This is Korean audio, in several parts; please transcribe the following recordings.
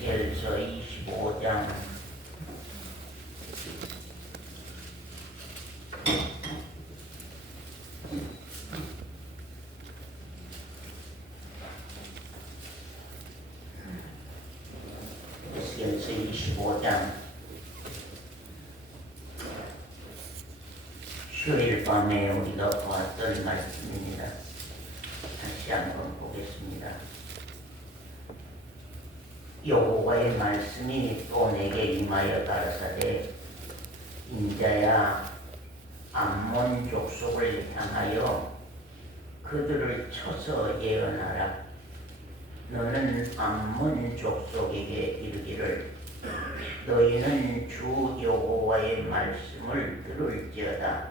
에스겔서 25장 에스겔서 25장 수요일 밤에 우리가 보았던 말씀입니다. 다시 한번 보겠습니다. 여호와의 말씀이 또 내게 임하여 가라사대 인자야 암몬 족속을 향하여 그들을 쳐서 예언하라. 너는 암몬 족속에게 이르기를 너희는 주 여호와의 말씀을 들을지어다.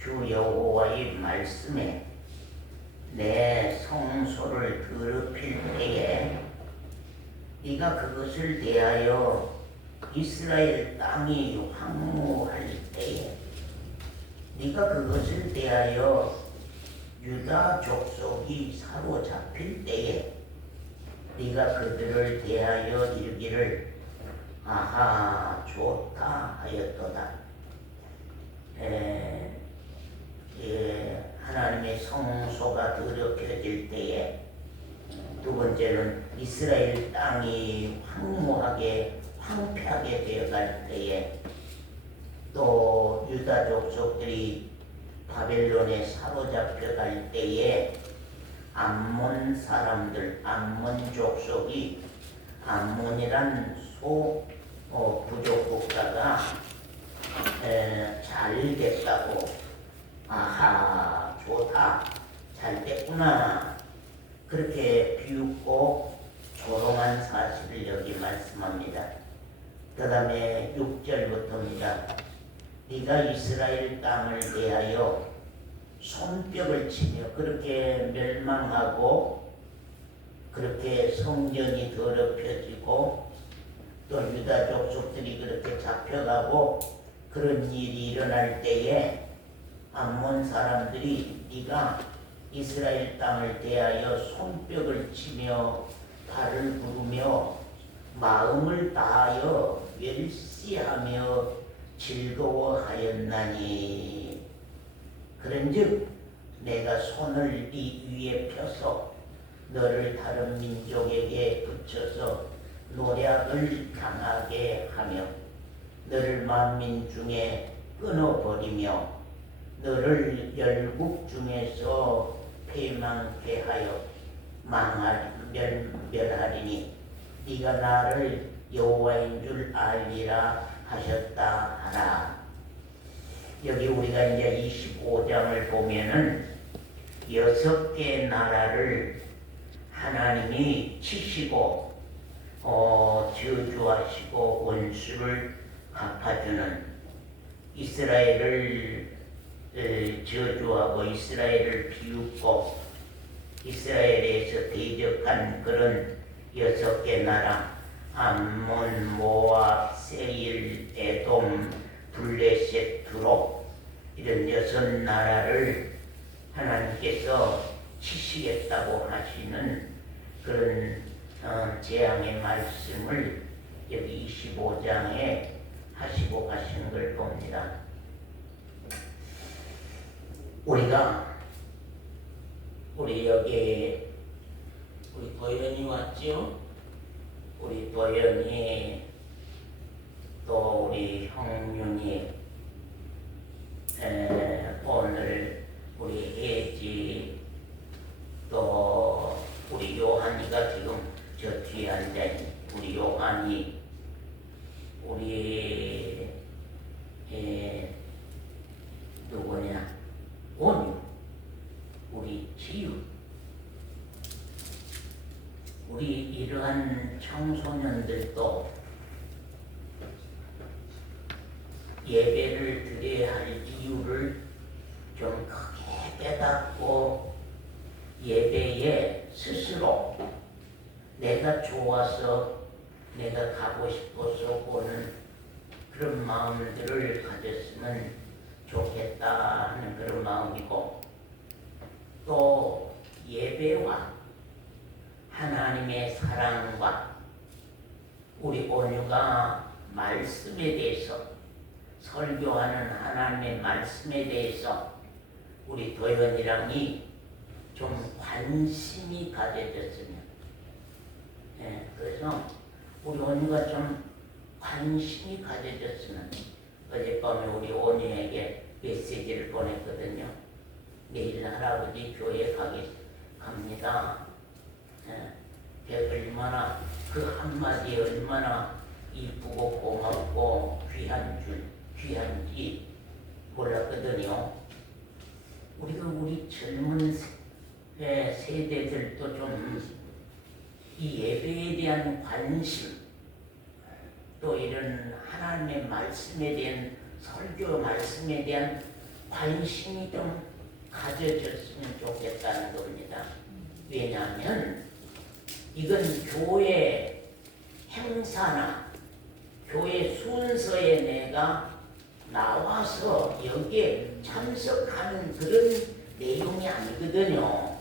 주 여호와의 말씀에 내 성소를 더럽힐 때에 네가 그것을 대하여 이스라엘 땅이 황무할 때에 네가 그것을 대하여 유다 족속이 사로잡힐 때에 네가 그들을 대하여 이르기를 아하 좋다 하였도다. 하나님의 성소가 더럽혀질 때에 두 번째는 이스라엘 땅이 황무하게 황폐하게 되어갈 때에 또 유다 족속들이 바벨론에 사로잡혀 갈 때에 암몬 사람들, 암몬 족속이 암몬이란 부족 국가가 잘 됐다고 아하 좋다 잘 됐구나 그렇게 비웃고 조롱한 사실을 여기 말씀합니다. 그 다음에 6절부터입니다. 네가 이스라엘 땅을 대하여 손뼉을 치며 그렇게 멸망하고 그렇게 성전이 더럽혀지고 또 유다 족속들이 그렇게 잡혀가고 그런 일이 일어날 때에 암몬 사람들이 네가 이스라엘 땅을 대하여 손뼉을 치며 발을 부르며 마음을 다하여 멸시하며 즐거워하였나니 그런즉 내가 손을 네 위에 펴서 너를 다른 민족에게 붙여서 노략을 당하게 하며 너를 만민 중에 끊어버리며 너를 열국 중에서 패망케 하여 멸하리니 네가 나를 여호와인 줄 알리라 하셨다 하라. 여기 우리가 이제 25장을 보면은 6개 나라를 하나님이 치시고 저주하시고 원수를 갚아주는 이스라엘을 저주하고 이스라엘을 비웃고 이스라엘에서 대적한 그런 6개 나라 암몬, 모압, 세일, 에돔, 블레셋, 두로 이런 6나라를 하나님께서 치시겠다고 하시는 그런 재앙의 말씀을 여기 25장에 하시고 가시는 걸 봅니다. 우리 여기 우리 도연이 왔죠? 우리 도연이 또 우리 형윤이 오늘 우리 혜지 또 우리 요한이가 지금 저 뒤에 앉아있는 우리 요한이 우리 누구냐 온유 우리 지유 우리 이러한 청소년들도 예배를 드려야 할 이유를 좀 크게 깨닫고 예배에 스스로 내가 좋아서 내가 가고 싶어서 오는 그런 마음들을 가졌으면 좋겠다 하는 그런 마음이고 또 예배와 하나님의 사랑과 우리 온유가 말씀에 대해서 설교하는 하나님의 말씀에 대해서 우리 도연이랑이 좀 관심이 가져졌으면 그래서 우리 온유가 좀 관심이 가져졌으면 어젯밤에 우리 온유에게 메시지를 보냈거든요. 내일 할아버지 교회 갑니다. 얼마나 그 한마디에 얼마나 이쁘고 고맙고 귀한지 몰랐거든요. 우리 젊은 세대들도 좀 이 예배에 대한 관심, 또 이런 하나님의 말씀에 대한 설교 말씀에 대한 관심이 좀 가져졌으면 좋겠다는 겁니다. 왜냐하면 이건 교회 행사나 교회 순서에 내가 나와서 여기에 참석하는 그런 내용이 아니거든요.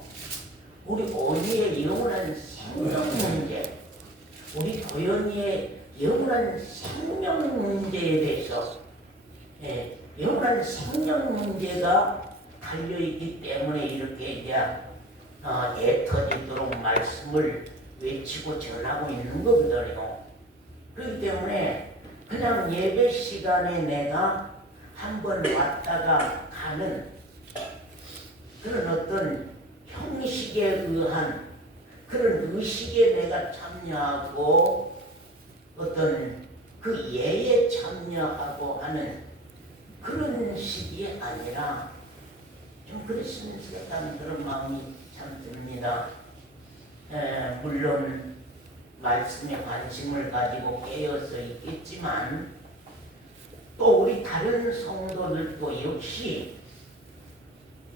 우리 온유의 영원한 생명 문제, 우리 도연이의 영원한 생명 문제에 대해서 영원한 생명 문제가 달려있기 때문에 이렇게 이제 애 터지도록 말씀을 외치고 전하고 있는 거거든요. 그렇기 때문에 그냥 예배 시간에 내가 한번 왔다가 가는 그런 어떤 형식에 의한 그런 의식에 내가 참여하고 어떤 그 예에 참여하고 하는 그런 식이 아니라 좀 그랬으면 좋겠다는 그런 마음이 참 듭니다. 물론 말씀에 관심을 가지고 깨어서 있겠지만 또 우리 다른 성도들도 역시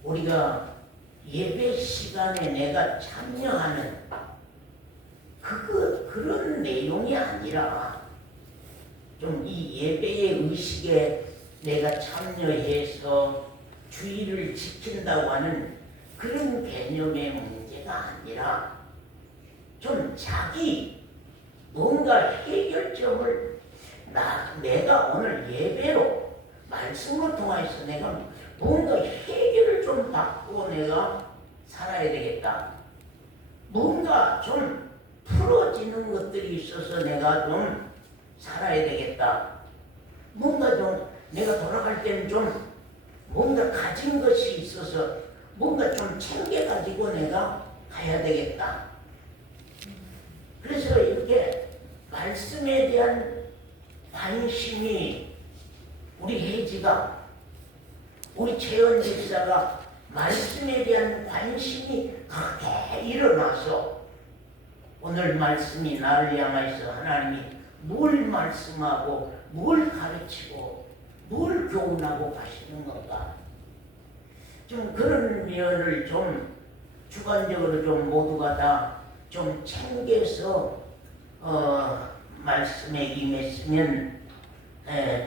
우리가 예배 시간에 내가 참여하는 그런 내용이 아니라 좀 이 예배의 의식에 내가 참여해서 주의를 지킨다고 하는 그런 개념의 문제가 아니라 좀 자기 뭔가 해결점을 내가 오늘 예배로 말씀을 통해서 내가 뭔가 해결을 좀 받고 내가 살아야 되겠다. 뭔가 좀 풀어지는 것들이 있어서 내가 좀 살아야 되겠다. 뭔가 좀 내가 돌아갈 때는 좀 뭔가 가진 것이 있어서 뭔가 좀 챙겨가지고 내가 가야 되겠다. 그래서 이렇게 말씀에 대한 관심이 우리 혜지가 우리 최연 집사가 말씀에 대한 관심이 크게 일어나서 오늘 말씀이 나를 향해서 하나님이 뭘 말씀하고 뭘 가르치고 뭘 교훈하고 가시는 건가. 좀 그런 면을 좀 주관적으로 좀 모두가 다 좀 챙겨서 말씀에 임했으면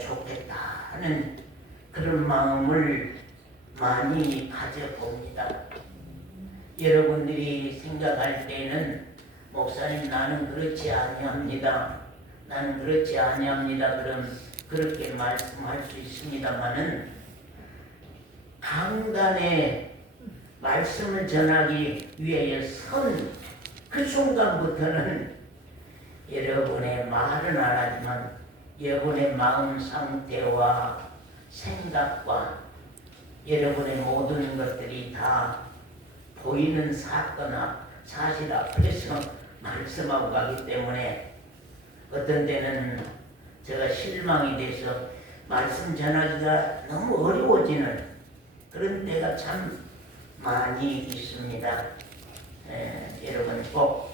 좋겠다 하는 그런 마음을 많이 가져봅니다. 여러분들이 생각할 때는 목사님 나는 그렇지 아니합니다. 나는 그렇지 아니합니다. 그럼 그렇게 말씀할 수 있습니다만은 강단에 말씀을 전하기 위해 선 그 순간부터는 여러분의 말은 안 하지만 여러분의 마음 상태와 생각과 여러분의 모든 것들이 다 보이는 사건, 사실 앞에서 말씀하고 가기 때문에 어떤 때는 제가 실망이 돼서 말씀 전하기가 너무 어려워지는 그런 때가 참 많이 있습니다. 여러분 꼭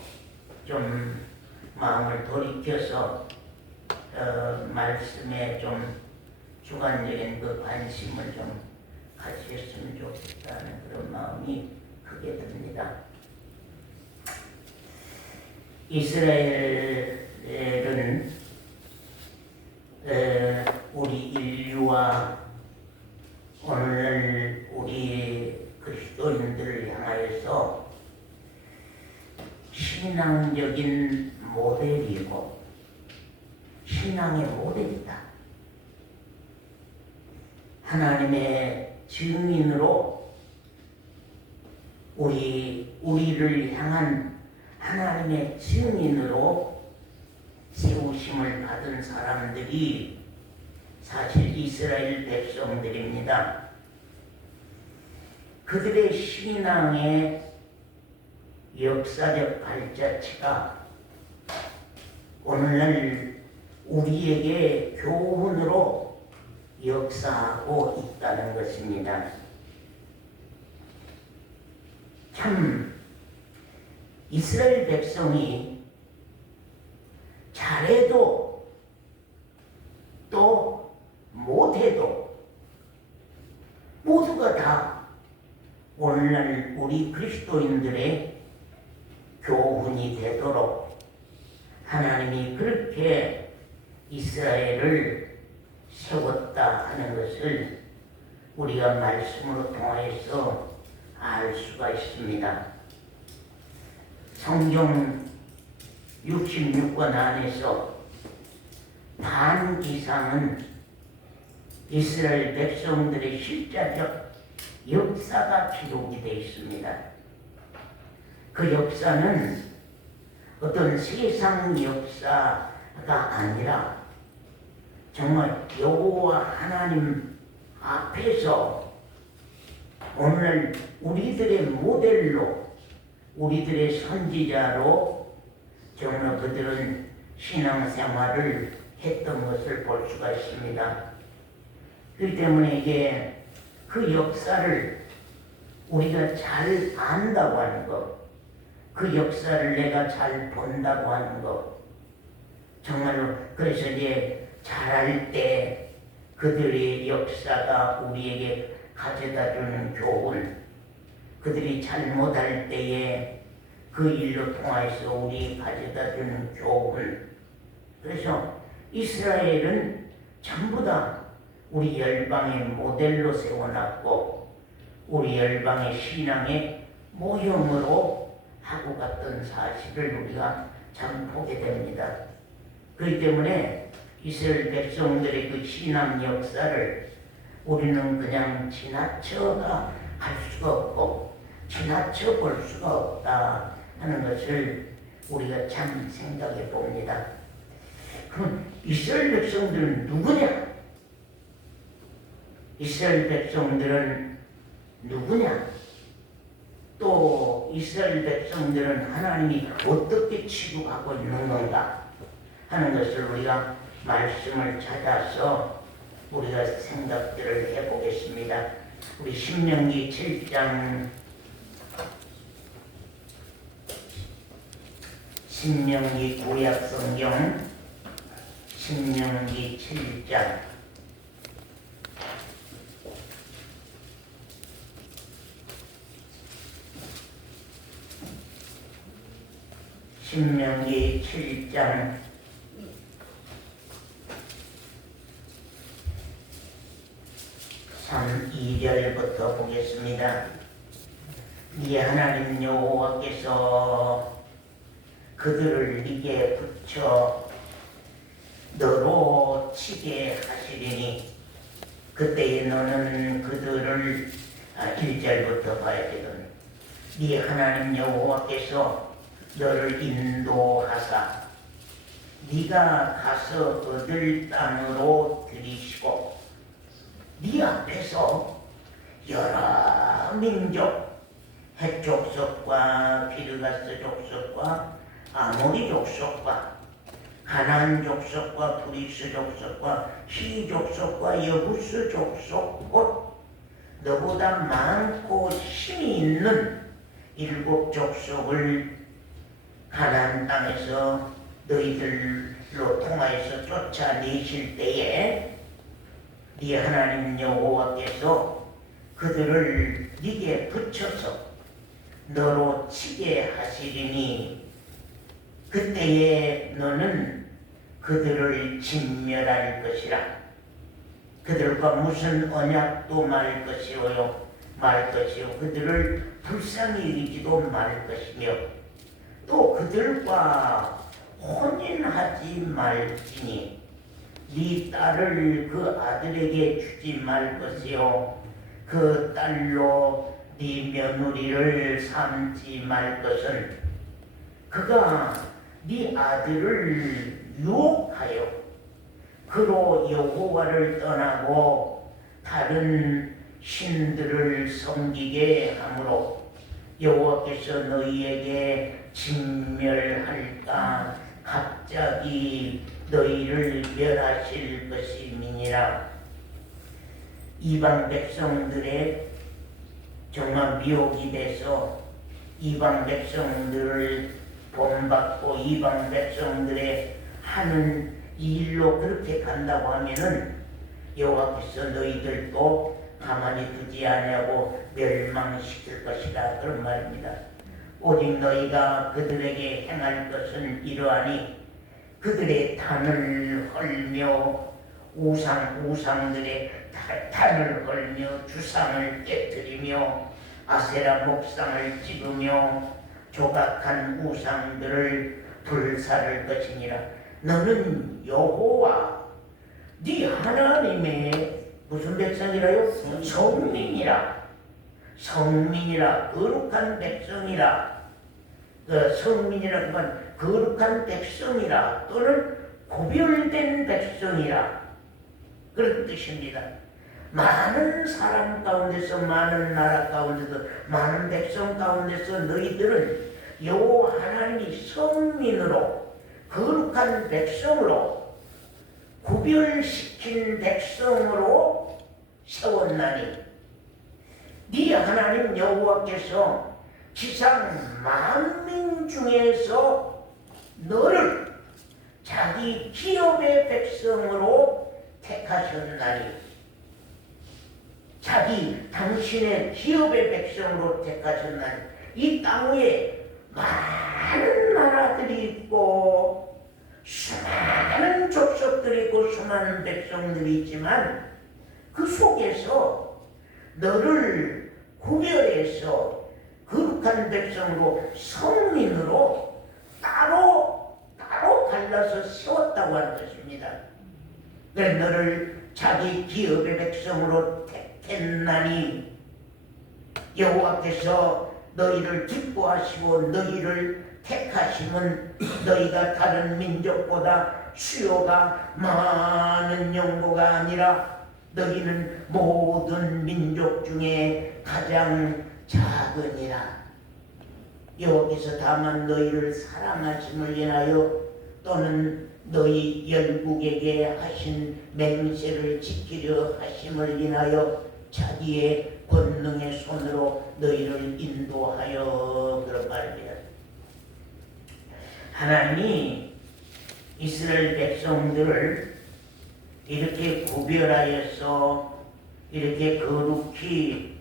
좀 마음을 돌이켜서 말씀에 좀 주관적인 그 관심을 좀 가지셨으면 좋겠다는 그런 마음이 크게 듭니다. 이스라엘은 우리 인류와 오늘 우리 그리스도인들을 향하여서 신앙적인 모델이고 신앙의 모델이다. 하나님의 증인으로 우리를 향한 하나님의 증인으로 세우심을 받은 사람들이 사실 이스라엘 백성들입니다. 그들의 신앙의 역사적 발자취가 오늘날 우리에게 교훈으로 역사하고 있다는 것입니다. 참 이스라엘 백성이 잘해도 또 못해도 모두가 다 오늘날 우리 그리스도인들의 교훈이 되도록 하나님이 그렇게 이스라엘을 세웠다 하는 것을 우리가 말씀으로 통하여서 알 수가 있습니다. 성경 66권 안에서 반 이상은 이스라엘 백성들의 실제적 역사가 기록이 되어 있습니다. 그 역사는 어떤 세상 역사가 아니라 정말 여호와 하나님 앞에서 오늘 우리들의 모델로 우리들의 선지자로 정말 그들은 신앙생활을 했던 것을 볼 수가 있습니다. 그렇기 때문에 이게 그 역사를 우리가 잘 안다고 하는 것, 그 역사를 내가 잘 본다고 하는 것, 정말로 그래서 이제 잘할 때 그들의 역사가 우리에게 가져다 주는 교훈, 그들이 잘못할 때에 그 일로 통해서 우리 가져다 주는 교훈. 그래서 이스라엘은 전부 다 우리 열방의 모델로 세워놨고 우리 열방의 신앙의 모형으로 하고 갔던 사실을 우리가 참 보게 됩니다. 그렇기 때문에 이스라엘 백성들의 그 신앙 역사를 우리는 그냥 지나쳐가 할 수가 없고 지나쳐 볼 수가 없다 하는 것을 우리가 참 생각해 봅니다. 그럼 이스라엘 백성들은 누구냐? 이스라엘 백성들은 누구냐? 또 이스라엘 백성들은 하나님이 어떻게 취급하고 있는 건가 하는 것을 우리가 말씀을 찾아서 우리가 생각들을 해보겠습니다. 우리 신명기 7장 신명기 구약성경 신명기 7장 신명기 7장 2절부터 보겠습니다. 네 하나님 여호와께서 그들을 네게 붙여 너로 치게 하시리니 그때에 너는 그들을 1절부터 봐야 되거든. 네 하나님 여호와께서 너를 인도하사 네가 가서 얻을 땅으로 들이시고 네 앞에서 여러 민족 헷 족속과 비르가스 족속과 아모리 족속과 가나안 족속과 브리스 족속과 히 족속과 여부스 족속 곧 너보다 많고 힘이 있는 7 족속을 가나안 땅에서 너희들로 통하여서 쫓아내실 때에 네 하나님 여호와께서 그들을 네게 붙여서 너로 치게 하시리니 그때에 너는 그들을 진멸할 것이라. 그들과 무슨 언약도 말 것이요 그들을 불쌍히 여기지도 말 것이며 또 그들과 혼인하지 말지니 네 딸을 그 아들에게 주지 말 것이요 그 딸로 네 며느리를 삼지 말 것은 그가 네 아들을 유혹하여 그로 여호와를 떠나고 다른 신들을 섬기게 하므로 여호와께서 너희에게 진멸할까 갑자기 너희를 멸하실 것임이니라. 이방 백성들의 정말 미혹이 돼서 이방 백성들을 본받고 이방 백성들의 하는 일로 그렇게 간다고 하면은 여호와께서 너희들도 가만히 두지 아니하고 멸망시킬 것이다 그런 말입니다. 오직 너희가 그들에게 행할 것은 이러하니 그들의 단을 헐며 우상들의 단을 헐며 주상을 깨뜨리며 아세라 목상을 찍으며 조각한 우상들을 불사를 것이니라. 너는 여호와 네 하나님의 무슨 백성이라요? 성민이라 거룩한 백성이라. 성민이라는 건 거룩한 백성이라 또는 구별된 백성이라 그런 뜻입니다. 많은 사람 가운데서 많은 나라 가운데서 많은 백성 가운데서 너희들은 여호와 하나님이 성민으로 거룩한 백성으로 구별시킨 백성으로 세웠나니 네 하나님 여호와께서 지상 만민 중에서 너를 자기 기업의 백성으로 택하셨나니 당신의 기업의 백성으로 택하셨나니 이 땅 위에 많은 나라들이 있고 수많은 족속들이 있고 수많은 백성들이 있지만 그 속에서 너를 구별해서 거룩한 백성으로 성민으로 따로 갈라서 세웠다고 하는 것입니다. 그래서 너를 자기 기업의 백성으로 택했나니 여호와께서 너희를 기뻐하시고 너희를 택하심은 너희가 다른 민족보다 수요가 많은 영보가 아니라 너희는 모든 민족 중에 가장 작으니라. 여호와께서 다만 너희를 사랑하심을 인하여 또는 너희 열국에게 하신 맹세를 지키려 하심을 인하여 자기의 권능의 손으로 너희를 인도하여 그런 말입니다. 하나님이 이스라엘 백성들을 이렇게 구별하여서 이렇게 거룩히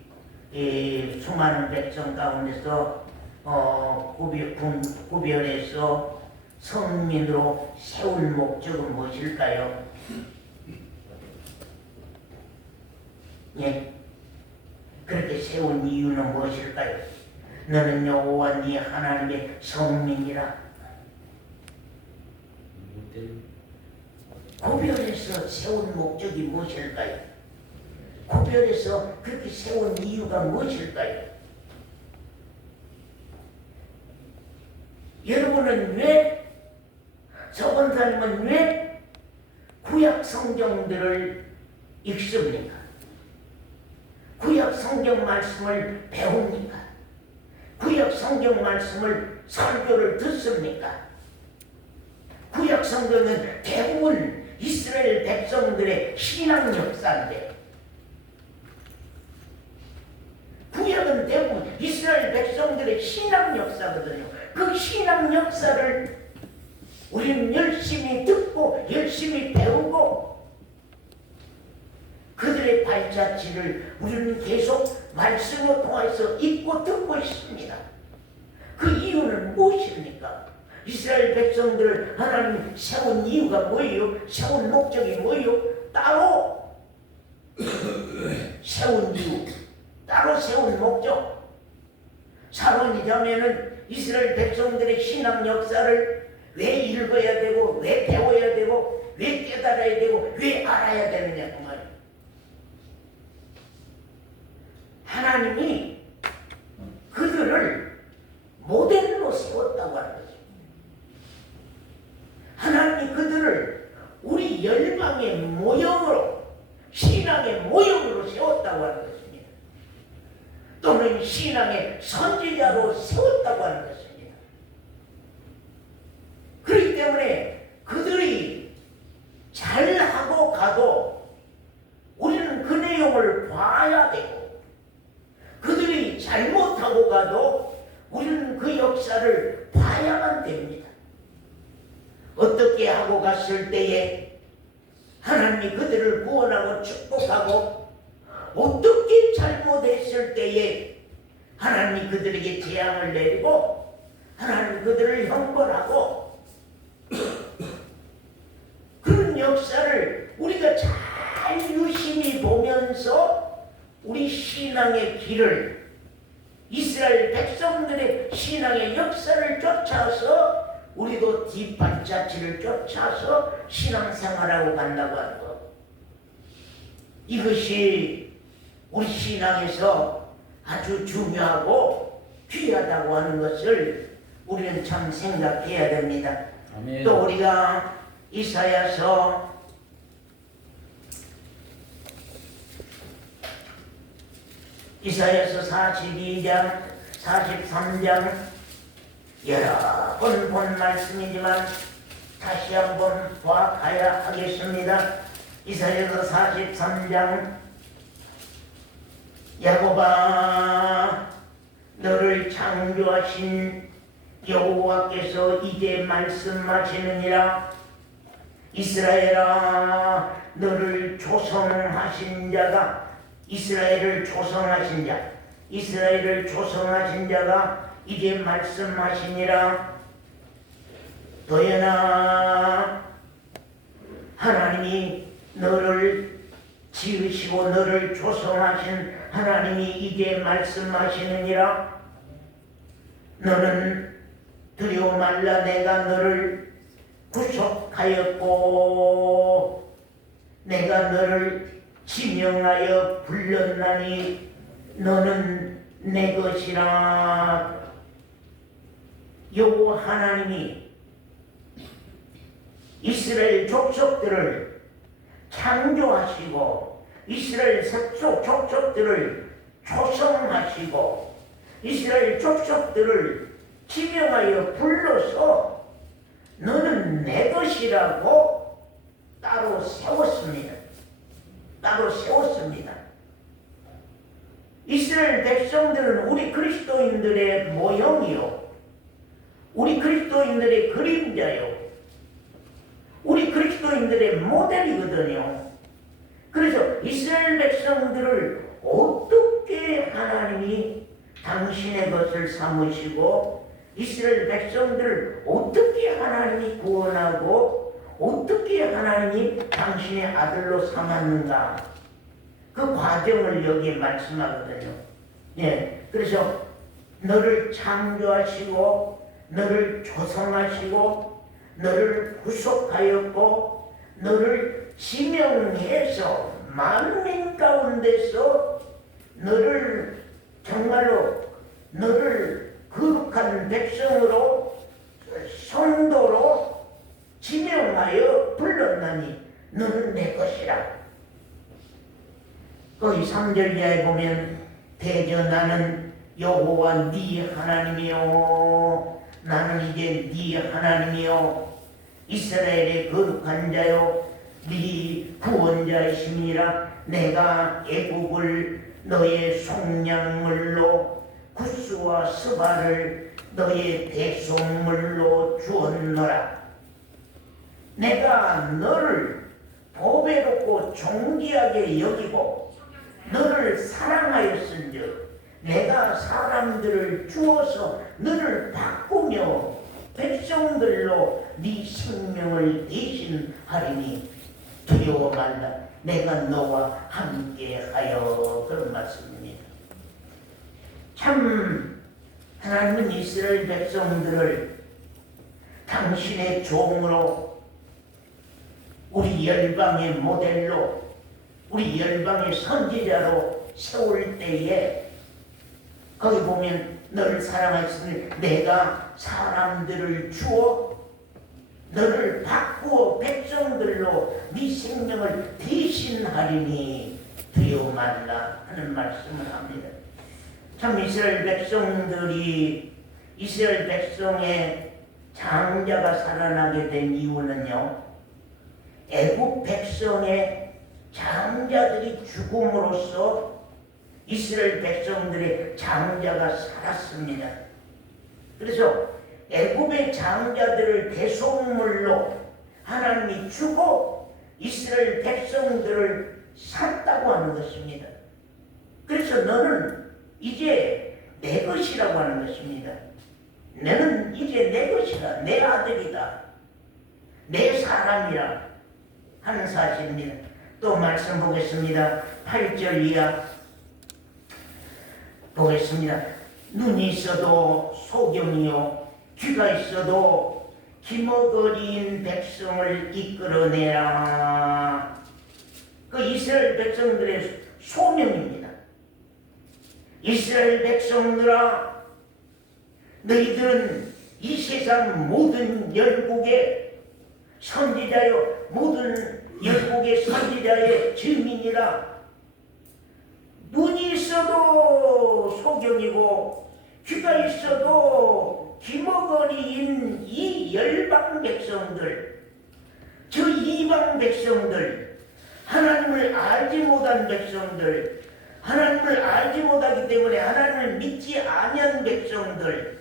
수많은 백성 가운데서 구별해서 성민으로 세울 목적은 무엇일까요? 예, 그렇게 세운 이유는 무엇일까요? 너는 여호와 네 하나님의 성민이라. 구별해서 세운 목적이 무엇일까요? 구별해서 그렇게 세운 이유가 무엇일까요? 여러분은 왜, 서본사님은 왜 구약 성경들을 읽습니까? 구약 성경 말씀을 배웁니까? 구약 성경 말씀을 설교를 듣습니까? 구약 성경은 대부분 이스라엘 백성들의 신앙 역사인데 구약은 대부분 이스라엘 백성들의 신앙 역사거든요. 그 신앙 역사를 우리는 열심히 듣고 열심히 배우고 그들의 발자취를 우리는 계속 말씀을 통해서 읽고 듣고 있습니다. 그 이유는 무엇입니까? 이스라엘 백성들을 하나님 세운 이유가 뭐예요? 세운 목적이 뭐예요? 따로 세운 이유, 따로 세운 목적. 사론이 자매는 이스라엘 백성들의 신앙 역사를 왜 읽어야 되고 왜 배워야 되고 왜 깨달아야 되고 왜 알아야 되느냐 그 말이에요. 하나님이 그들을 모델로 세웠다고 하는 거죠. 하나님이 그들을 우리 열방의 모형으로 신앙의 모형으로 세웠다고 하는 것입니다. 또는 신앙의 선지자로 세웠다고 하는 것입니다. 그렇기 때문에 그들이 잘하고 가도 우리는 그 내용을 봐야 되고 그들이 잘못하고 가도 우리는 그 역사를 봐야만 됩니다. 어떻게 하고 갔을 때에 하나님이 그들을 구원하고 축복하고 어떻게 잘못했을 때에 하나님이 그들에게 재앙을 내리고 하나님이 그들을 형벌하고 그런 역사를 우리가 잘 유심히 보면서 우리 신앙의 길을 이스라엘 백성들의 신앙의 역사를 쫓아서 우리도 뒷발자취를 쫓아서 신앙생활하고 간다고 하는 것. 이것이 우리 신앙에서 아주 중요하고 귀하다고 하는 것을 우리는 참 생각해야 됩니다. 아멘. 또 우리가 이사야서 42장 43장 여러 번 본 말씀이지만 다시 한번 봐가야 하겠습니다. 이사야서 43장 야곱아 너를 창조하신 여호와께서 이제 말씀하시느니라. 이스라엘아 너를 조성하신 자가 이스라엘을 조성하신 자가 이제 말씀하시니라. 도연아 하나님이 너를 지으시고 너를 조성하신 하나님이 이제 말씀하시느니라. 너는 두려워 말라. 내가 너를 구속하였고 내가 너를 지명하여 불렀나니 너는 내 것이라. 여호와 하나님이 이스라엘 족속들을 창조하시고 이스라엘 족속들을 조성하시고 이스라엘 족속들을 지명하여 불러서 너는 내 것이라고 따로 세웠습니다. 이스라엘 백성들은 우리 그리스도인들의 모형이요, 우리 그리스도인들의 그림자요, 우리 그리스도인들의 모델이거든요. 그래서 이스라엘 백성들을 어떻게 하나님이 당신의 것을 삼으시고 이스라엘 백성들을 어떻게 하나님이 구원하고 어떻게 하나님이 당신의 아들로 삼았는가, 그 과정을 여기에 말씀하거든요. 예, 그래서 너를 창조하시고 너를 조성하시고 너를 구속하였고 너를 지명해서 만민 가운데서 너를 정말로 너를 거룩한 백성으로 성도로 지명하여 불렀나니 너는 내 것이라. 거기 3절 이하에 보면 대저 나는 여호와 네 하나님이요, 나는 이제 네 하나님이요, 이스라엘의 거룩한 자요, 네 구원자이심이라. 내가 애국을 너의 속량물로 구스와 스바를 너의 대속물로 주었노라. 내가 너를 보배롭고 존귀하게 여기고 너를 사랑하였은즉 내가 사람들을 주어서 너를 바꾸며 백성들로 네 생명을 대신하리니 두려워 말라. 내가 너와 함께하여. 그런 말씀입니다. 참 하나님은 이스라엘 백성들을 당신의 종으로 우리 열방의 모델로 우리 열방의 선지자로 세울 때에 거기 보면 너를 사랑하시니 내가 사람들을 주어 너를 바꾸어 백성들로 네 생명을 대신하리니 두려워 말라 하는 말씀을 합니다. 참 이스라엘 백성의 장자가 살아나게 된 이유는요, 애국 백성의 장자들이 죽음으로써 이스라엘 백성들의 장자가 살았습니다. 그래서 애굽의 장자들을 대속물로 하나님이 주고 이스라엘 백성들을 샀다고 하는 것입니다. 그래서 너는 이제 내 것이라고 하는 것입니다. 너는 이제 내 것이다. 내 아들이다. 내 사람이라 하는 사실입니다. 또 말씀 보겠습니다. 8절 이하 보겠습니다. 눈이 있어도 소경이요 귀가 있어도 기머거리인 백성을 이끌어내라. 그 이스라엘 백성들의 소명입니다. 이스라엘 백성들아, 너희들은 이 세상 모든 열국의 선지자요, 모든 열국의 선지자의 증인이라. 눈이 있어도 소경이고 귀가 있어도 기머거리인 이 열방 백성들, 저 이방 백성들, 하나님을 알지 못한 백성들, 하나님을 알지 못하기 때문에 하나님을 믿지 아니한 백성들,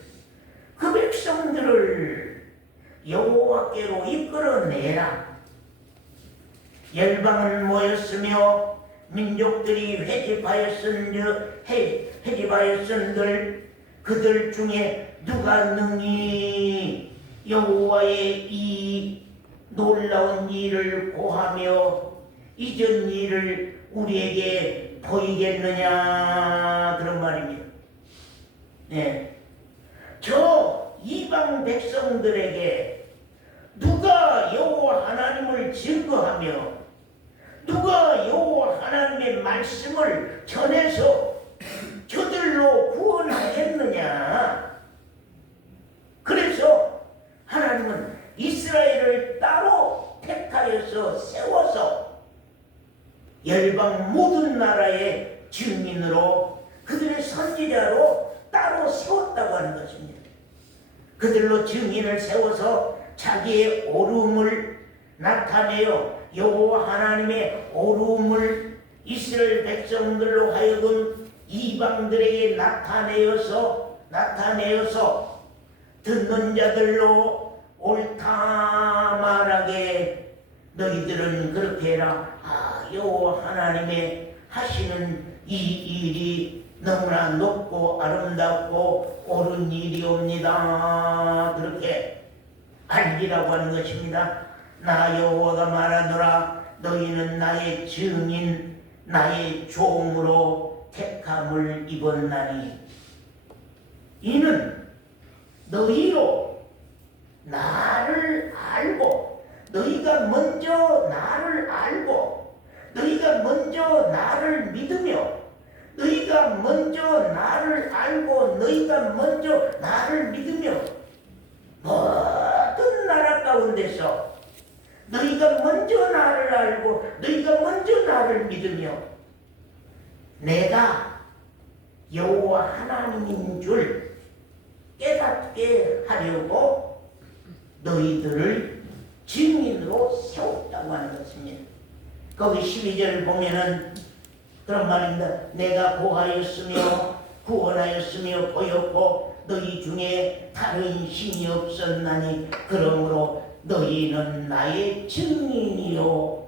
그 백성들을 여호와께로 이끌어내라. 열방은 모였으며 민족들이 회집하였은들 그들 중에 누가 능히 여호와의 이 놀라운 일을 고하며 이전 일을 우리에게 보이겠느냐, 그런 말입니다. 네. 저 이방 백성들에게 누가 여호와 하나님을 증거하며 누가 여호와 하나님의 말씀을 전해서 저들로 구원하겠느냐. 그래서 하나님은 이스라엘을 따로 택하여서 세워서 열방 모든 나라의 증인으로 그들의 선지자로 따로 세웠다고 하는 것입니다. 그들로 증인을 세워서 자기의 옳음을 나타내어 여호와 하나님의 옳음을 이스라엘 백성들로 하여금 이방들에게 나타내어서 듣는 자들로 옳다 말하게 너희들은 그렇게 해라. 여호와 하나님의 하시는 이 일이 너무나 높고 아름답고 옳은 일이옵니다. 그렇게 알기라고 하는 것입니다. 나 여호와가 말하노라. 너희는 나의 증인 나의 종으로 택함을 입었나니 이는 너희로 나를 알고 너희가 먼저 나를 알고 너희가 먼저 나를 믿으며 너희가 먼저 나를 알고 너희가 먼저 나를 믿으며 모든 나라 가운데서 너희가 먼저 나를 알고 너희가 먼저 나를 믿으며 내가 여호와 하나님인 줄 깨닫게 하려고 너희들을 증인으로 세웠다고 하는 것입니다. 거기 12절을 보면은 그런 말입니다. 내가 고하였으며 구원하였으며 보였고 너희 중에 다른 신이 없었나니 그러므로 너희는 나의 증인이요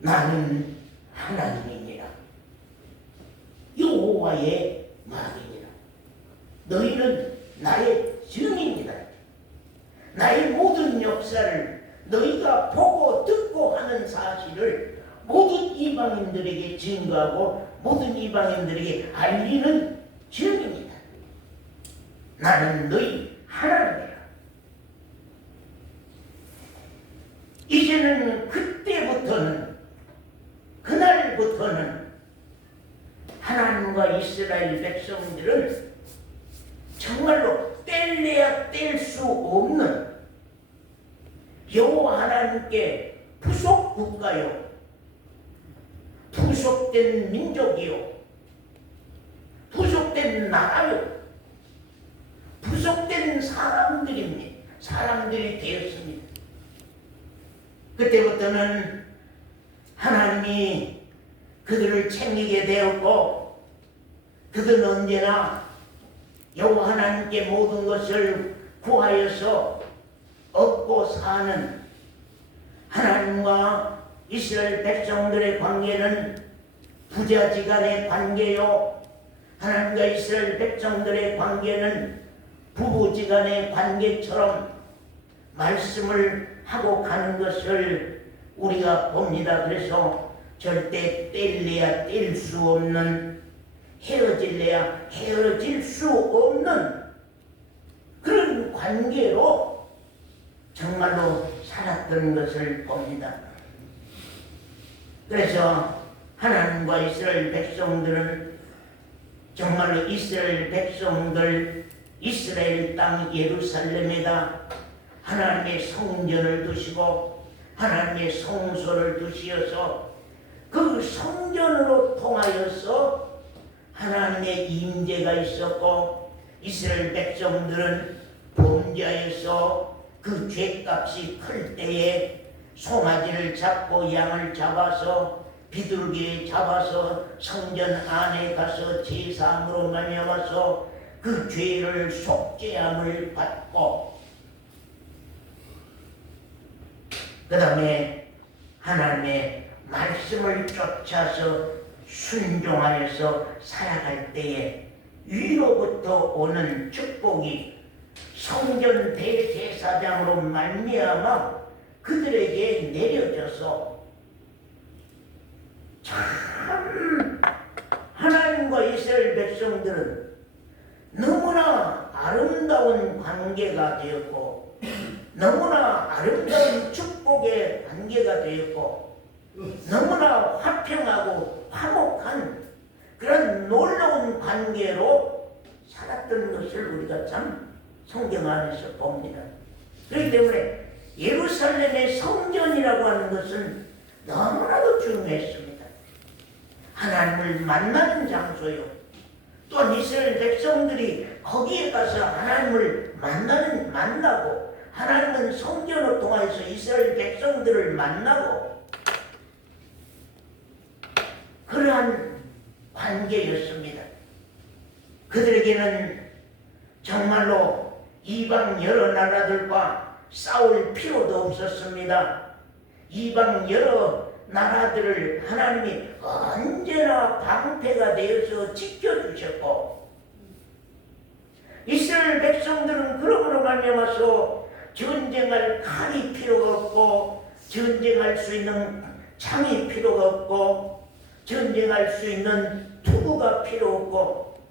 나는 하나님이니라. 여호와의 말이니라. 너희는 나의 증인이다. 나의 모든 역사를 너희가 보고 듣고 하는 사실을 모든 이방인들에게 증거하고 모든 이방인들에게 알리는 증인이다. 나는 너희 하나님이라. 이제는 그때부터는, 그날부터는 하나님과 이스라엘 백성들은 정말로 뗄래야 뗄 수 없는 여호와 하나님께 부속 국가요, 부속된 민족이요, 부속된 나라요, 부속된 사람들이 되었습니다. 그때부터는 하나님이 그들을 챙기게 되었고, 그들은 언제나 여호와 하나님께 모든 것을 구하여서 얻고 사는, 하나님과 이스라엘 백성들의 관계는 부자지간의 관계요, 하나님과 이스라엘 백성들의 관계는 부부지간의 관계처럼 말씀을 하고 가는 것을 우리가 봅니다. 그래서 절대 뗄래야 뗄 수 없는, 헤어질래야 헤어질 수 없는 그런 관계로 정말로 살았던 것을 봅니다. 그래서 하나님과 이스라엘 백성들은 정말로 이스라엘 백성들, 이스라엘 땅 예루살렘에다 하나님의 성전을 두시고 하나님의 성소를 두시어서 그 성전으로 통하여서 하나님의 임재가 있었고, 이스라엘 백성들은 범죄하여서 그 죄값이 클 때에 송아지를 잡고 양을 잡아서 비둘기를 잡아서 성전 안에 가서 제사함으로 말미암아서 그 죄를 속죄함을 받고, 그 다음에 하나님의 말씀을 쫓아서 순종하여서 살아갈 때에 위로부터 오는 축복이 성전 대제사장으로 말미암아 그들에게 내려져서 참 하나님과 이스라엘 백성들은 너무나 아름다운 관계가 되었고, 너무나 아름다운 축복의 관계가 되었고, 너무나 화평하고 화목한 그런 놀라운 관계로 살았던 것을 우리가 참 성경 안에서 봅니다. 그렇기 때문에 예루살렘의 성전이라고 하는 것은 너무나도 중요했습니다. 하나님을 만나는 장소요, 또한 이스라엘 백성들이 거기에 가서 하나님을 만나고, 하나님은 성전을 통해서 이스라엘 백성들을 만나고, 그러한 관계였습니다. 그들에게는 정말로 이방 여러 나라들과 싸울 필요도 없었습니다. 이방 여러 나라들을 하나님이 언제나 방패가 되어서 지켜주셨고, 이스라엘 백성들은 그러므로 말미암아서 전쟁할 칼이 필요가 없고, 전쟁할 수 있는 창이 필요가 없고, 전쟁할 수 있는 투구가 필요 없고,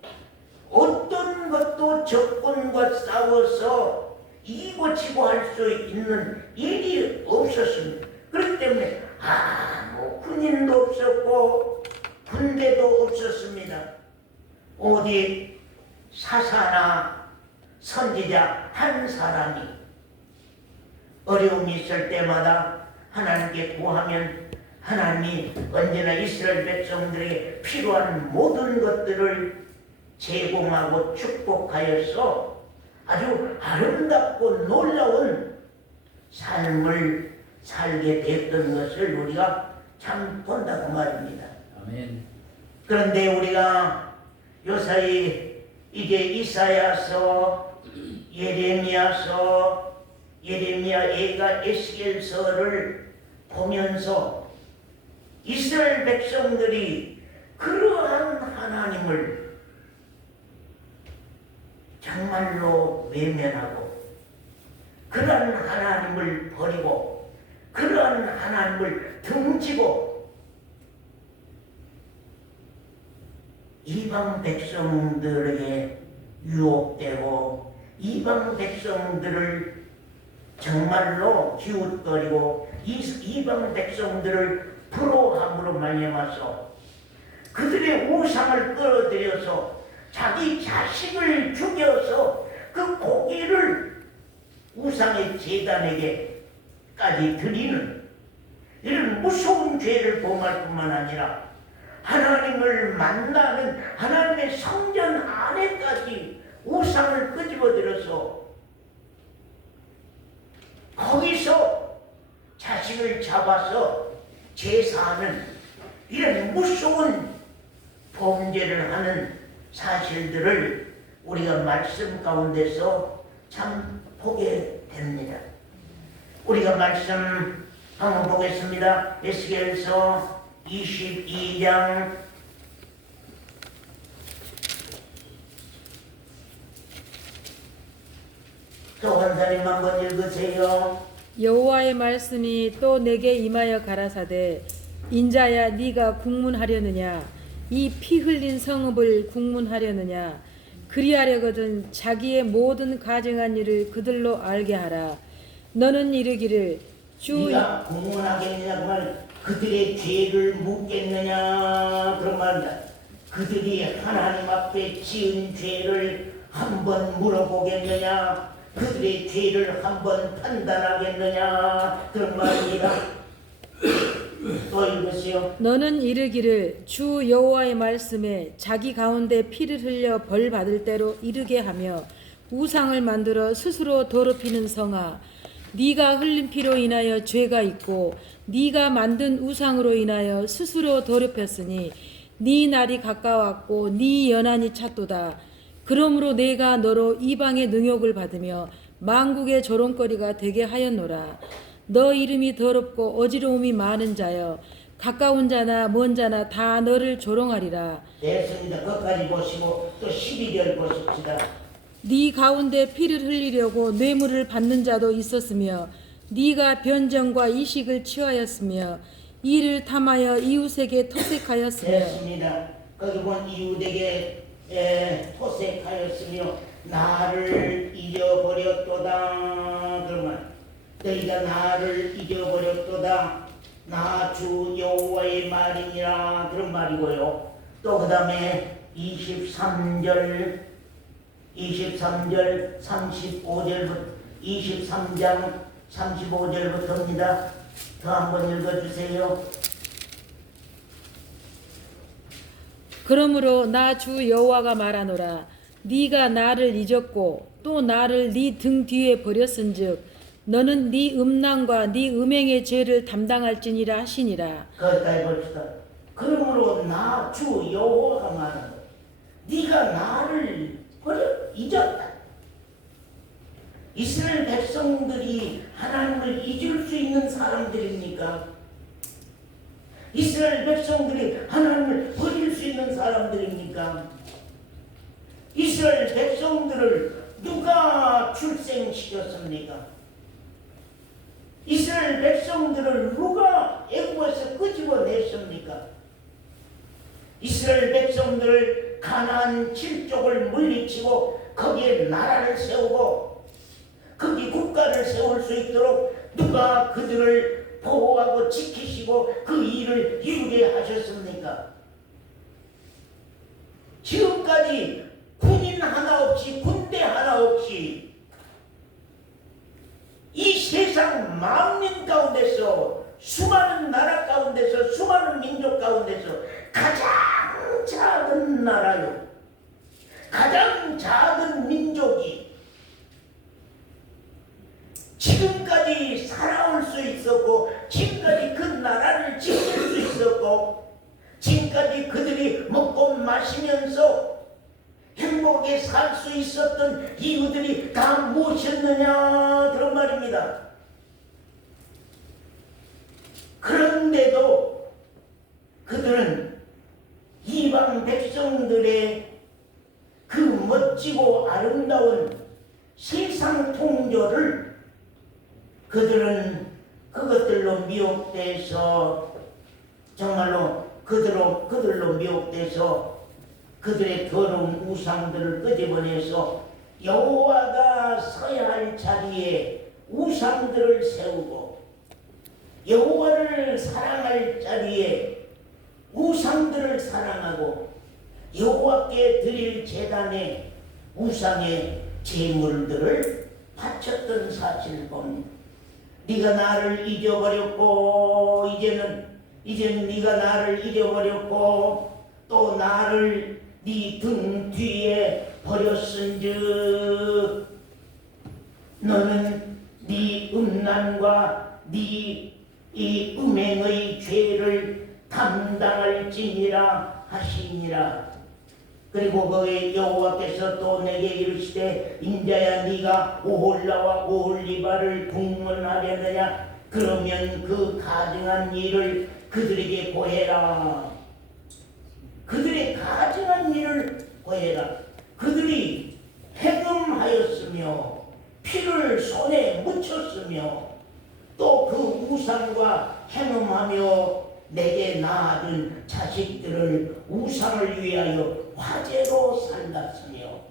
어떤 것도 적군과 싸워서 이기고 지고 할 수 있는 일이 없었습니다. 그렇기 때문에 아무 군인도 없었고 군대도 없었습니다. 오직 사사나 선지자 한 사람이 어려움이 있을 때마다 하나님께 구하면 하나님이 언제나 이스라엘 백성들에게 필요한 모든 것들을 제공하고 축복하여서 아주 아름답고 놀라운 삶을 살게 됐던 것을 우리가 참 본다고 말입니다. 아멘. 그런데 우리가 요사이 이제 이사야서, 예레미야서, 예레미야, 에스겔서를 보면서 이스라엘 백성들이 그러한 하나님을 정말로 외면하고, 그러한 하나님을 버리고, 그러한 하나님을 등지고 이방 백성들에게 유혹되고 이방 백성들을 정말로 기웃거리고 이방 백성들을 부러워함으로 말미암아서 그들의 우상을 끌어들여서 자기 자식을 죽여서 그 고기를 우상의 제단에게까지 드리는 이런 무서운 죄를 범할 뿐만 아니라 하나님을 만나는 하나님의 성전 안에까지 우상을 끄집어들여서 거기서 자식을 잡아서 제사하는 이런 무서운 범죄를 하는 사실들을 우리가 말씀 가운데서 참 보게 됩니다. 우리가 말씀 한번 보겠습니다. 에스겔서 22장 '또 원사님 한번 읽으세요. 여호와의 말씀이 또 내게 임하여 가라사대 인자야 네가 국문하려느냐 이 피 흘린 성읍을 국문하려느냐 그리하려거든 자기의 모든 가증한 일을 그들로 알게 하라. 너는 이르기를 주 네가 국문하겠느냐 그 말 그들의 죄를 묻겠느냐 그런 말이다. 그들이 하나님 앞에 지은 죄를 한번 물어보겠느냐 그들의 죄를 한번 판단하겠느냐 그런 말입니다. 또 읽으시오. 너는 이르기를 주 여호와의 말씀에 자기 가운데 피를 흘려 벌 받을 대로 이르게 하며 우상을 만들어 스스로 더럽히는 성아 네가 흘린 피로 인하여 죄가 있고 네가 만든 우상으로 인하여 스스로 더럽혔으니 네 날이 가까웠고 네 연한이 찼도다. 그러므로 내가 너로 이방의 능욕을 받으며 만국의 조롱거리가 되게 하였노라. 너 이름이 더럽고 어지러움이 많은 자여 가까운 자나 먼 자나 다 너를 조롱하리라. 됐습니다. 끝까지 보시고 또 12절 보십시다. 네 가운데 피를 흘리려고 뇌물을 받는 자도 있었으며 네가 변정과 이식을 취하였으며 이를 탐하여 이웃에게 토색하였으며 됐습니다. 거기 본 이웃에게 토색하였으며 나를 잊어버렸도다. 그러면 너희가 나를 잊어버렸도다. 나 주 여호와의 말이니라 그런 말이고요. 또 그 다음에 23절 35절부터 23장 35절부터입니다. 더 한번 읽어주세요. 그러므로 나 주 여호와가 말하노라. 네가 나를 잊었고 또 나를 네 등 뒤에 버렸은즉 너는 네 음란과 네 음행의 죄를 담당할지니라 하시니라. 거기까지 봅시다. 그러므로 나 주 여호와가 말하노라. 네가 나를 잊었다. 이스라엘 백성들이 하나님을 잊을 수 있는 사람들입니까? 이스라엘 백성들이 하나님을 버릴 수 있는 사람들입니까? 이스라엘 백성들을 누가 출생시켰습니까? 이스라엘 백성들을 누가 애굽에서 끄집어냈습니까? 이스라엘 백성들을 가나안 7족을 물리치고 거기에 나라를 세우고 거기 국가를 세울 수 있도록 누가 그들을 보호하고 지키시고 그 일을 이루게 하셨습니까? 지금까지 군인 하나 없이 군대 하나 없이 이 세상 만민 가운데서 수많은 나라 가운데서 수많은 민족 가운데서 가장 작은 나라요 가장 작은 민족이 지금까지 살아올 수 있었고 지금까지 그 나라를 지킬 수 있었고 지금까지 그들이 먹고 마시면서 행복하게 살 수 있었던 이유들이 다 무엇이었느냐 그런 말입니다. 그런데도 그들은 이방 백성들의 그 멋지고 아름다운 세상 통조를 그들은 그것들로 미혹돼서 정말로 그들로 미혹돼서 그들의 더러운 우상들을 끄집어내서 여호와가 서야 할 자리에 우상들을 세우고 여호와를 사랑할 자리에 우상들을 사랑하고 여호와께 드릴 제단에 우상의 제물들을 바쳤던 사실을 봅니다. 네가 나를 잊어버렸고 이제는 네가 나를 잊어버렸고 또 나를 네 등 뒤에 버렸은즉 너는 네 음란과 네 이 음행의 죄를 담당할지니라 하시니라. 그리고 거기 여호와께서 또 내게 이르시되 인자야 네가 오홀라와 오홀리바를 국문하려느냐 그러면 그 가증한 일을 그들에게 고해라. 그들의 가증한 일을 고해라. 그들이 행음하였으며 피를 손에 묻혔으며 또 그 우상과 행음하며 내게 낳아준 자식들을 우상을 위하여 화제로 살랐으며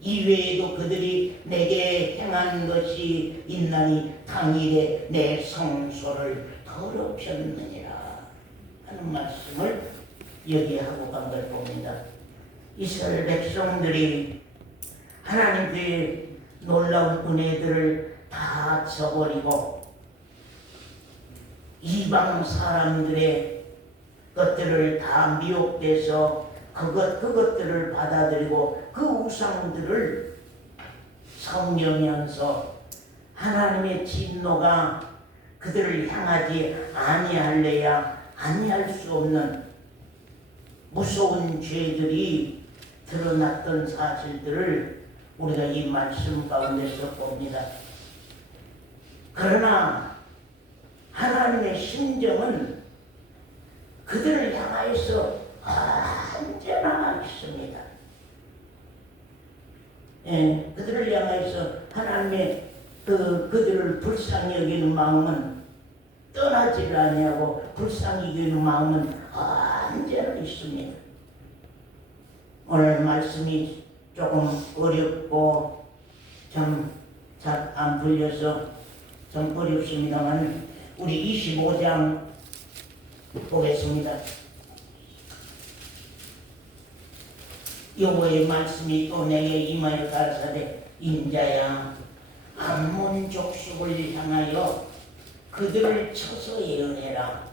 이외에도 그들이 내게 행한 것이 있나니 당일에 내 성소를 더럽혔느니라 하는 말씀을 여기 하고 간 걸 봅니다. 이스라엘 백성들이 하나님의 놀라운 은혜들을 다 저버리고 이방 사람들의 것들을 다 미혹돼서 그것들을 받아들이고 그 우상들을 섬기면서 하나님의 진노가 그들을 향하지 아니할래야 아니할 수 없는 무서운 죄들이 드러났던 사실들을 우리가 이 말씀 가운데서 봅니다. 그러나 하나님의 심정은 그들을 향하여서 언제나 있습니다. 예, 그들을 향하여서 하나님의 그들을 불쌍히 여기는 마음은 떠나지를 아니하고 불쌍히 여기는 마음은 언제나 있습니다. 오늘 말씀이 조금 어렵고 좀 잘 안 풀려서 좀 어렵습니다만 우리 25장 보겠습니다. 여호와의 말씀이 또 내게 임하여 가라사대 인자야 암몬 족속을 향하여 그들을 쳐서 예언해라.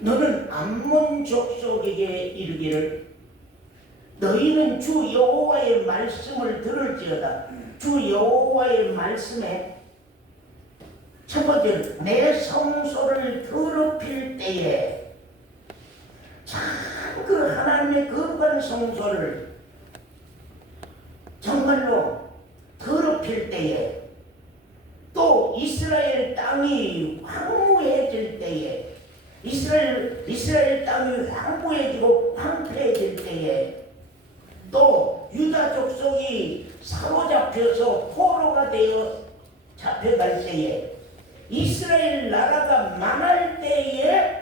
너는 암몬 족속에게 이르기를 너희는 주 여호와의 말씀을 들을지어다. 주 여호와의 말씀에 첫 번째는 내 성소를 더럽힐 때에 참 그 하나님의 거룩한 성소를 정말로 더럽힐 때에 또 이스라엘 땅이 황무해질 때에 이스라엘 땅이 황무해지고 황폐해질 때에 또 유다 족속이 사로잡혀서 포로가 되어 잡혀갈 때에 이스라엘 나라가 망할 때에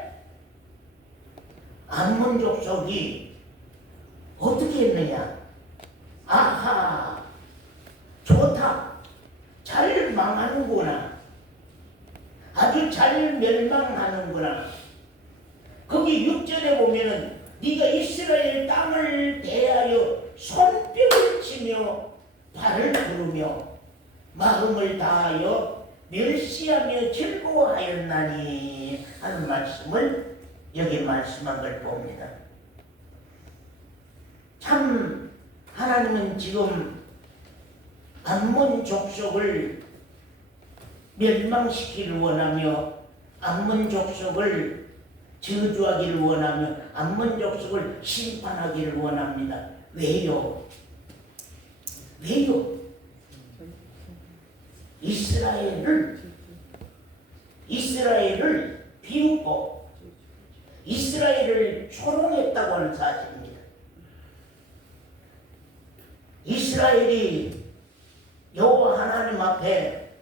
암몬 족속이 어떻게 했느냐? 아하, 좋다. 잘 망하는구나. 아주 잘 멸망하는구나. 거기 6절에 보면은 네가 이스라엘 땅을 대하여 손뼉을 치며 발을 부르며 마음을 다하여 멸시하며 즐거워하였나니 하는 말씀을 여기 말씀한 걸 봅니다. 참 하나님은 지금 암몬 족속을 멸망시키기를 원하며 암몬 족속을 저주하기를 원하며 암몬 족속을 심판하기를 원합니다. 왜요? 이스라엘을 비웃고 이스라엘을 조롱했다고 하는 사실입니다. 이스라엘이 여호와 하나님 앞에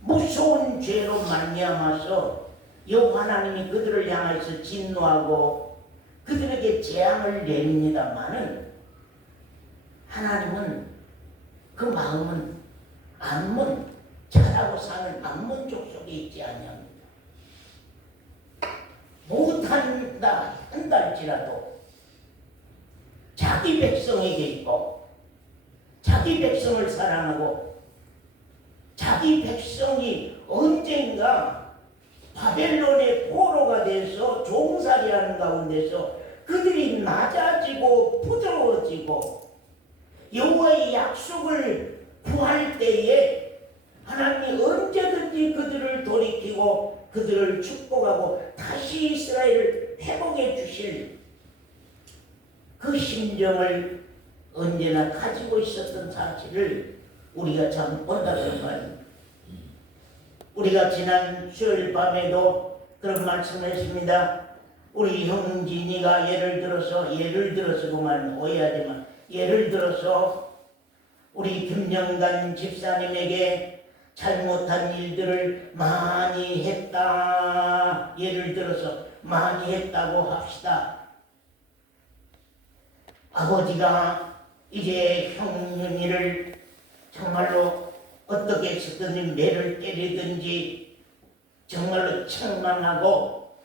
무서운 죄로 말미암아서 여호와 하나님이 그들을 향해서 진노하고 그들에게 재앙을 내립니다마는 하나님은 그 마음은 암몬 저 잘하고 사는 암몬족 속에 있지 아니합니다. 못한다 한달지라도 자기 백성에게 있고 자기 백성을 사랑하고 자기 백성이 언젠가 바벨론의 포로가 돼서 종살이하는 가운데서 그들이 낮아지고 부드러워지고 여호와의 약속을 구할 때에 하나님이 언제든지 그들을 돌이키고 그들을 축복하고 다시 이스라엘을 회복해 주실 그 심정을 언제나 가지고 있었던 사실을 우리가 참 본다는 말입니다. 우리가 지난 수요일 밤에도 그런 말씀을 했습니다. 우리 형진이가 예를 들어서 그만 오해하지만 예를 들어서 우리 김영단 집사님에게 잘못한 일들을 많이 했다. 예를 들어서 많이 했다고 합시다. 아버지가 이제 형님이를 정말로 어떻게 해서든 매를 때리든지 정말로 책망하고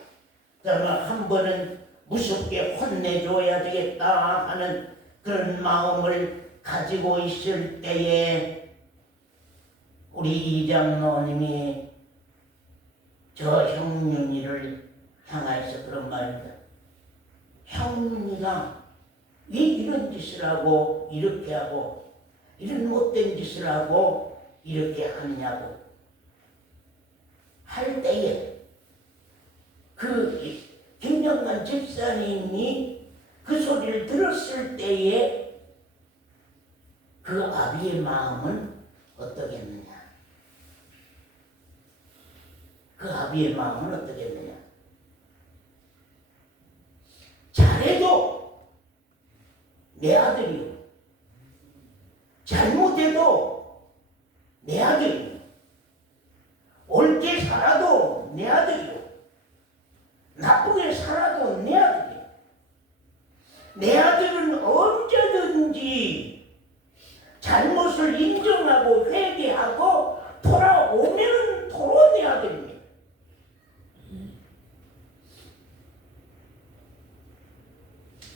그러면 한 번은 무섭게 혼내줘야 되겠다 하는 그런 마음을 가지고 있을 때에 우리 이장로님이 저 형윤이를 향해서 그런 말입니다. 형윤이가 왜 이런 짓을 하고 이렇게 하고 이런 못된 짓을 하고 이렇게 하느냐고 할 때에 그 김영만 집사님이 그 소리를 들었을 때에 그 아비의 마음은 어떠겠느냐? 그 아비의 마음은 어떠겠느냐? 잘해도 내 아들이요. 잘못해도 내 아들이요. 옳게 살아도 내 아들이요. 나쁘게 살아도 내 아들이요. 내 아들은 언제든지 잘못을 인정하고 회개하고 돌아오면 도로 내 아들입니다.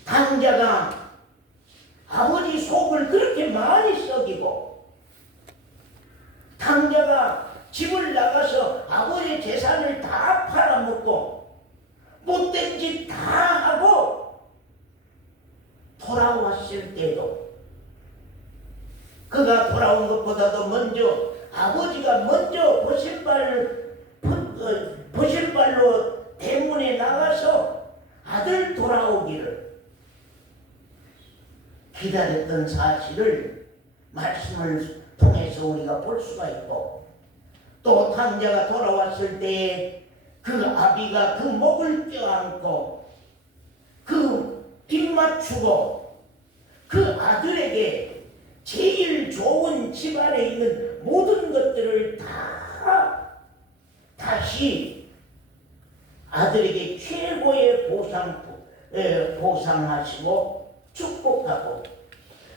당자가 아버지 속을 그렇게 많이 썩이고 당자가 집을 나가서 아버지 재산을 다 팔아먹고 못된 짓 다 하고 돌아왔을 때도 그가 돌아온 것보다도 먼저 아버지가 먼저 버실발로 대문에 나가서 아들 돌아오기를 기다렸던 사실을 말씀을 통해서 우리가 볼 수가 있고 또 탕자가 돌아왔을 때에 그 아비가 그 목을 껴안고 그 입 맞추고 그 아들에게 제일 좋은 집안에 있는 모든 것들을 다 다시 아들에게 최고의 보상하시고 축복하고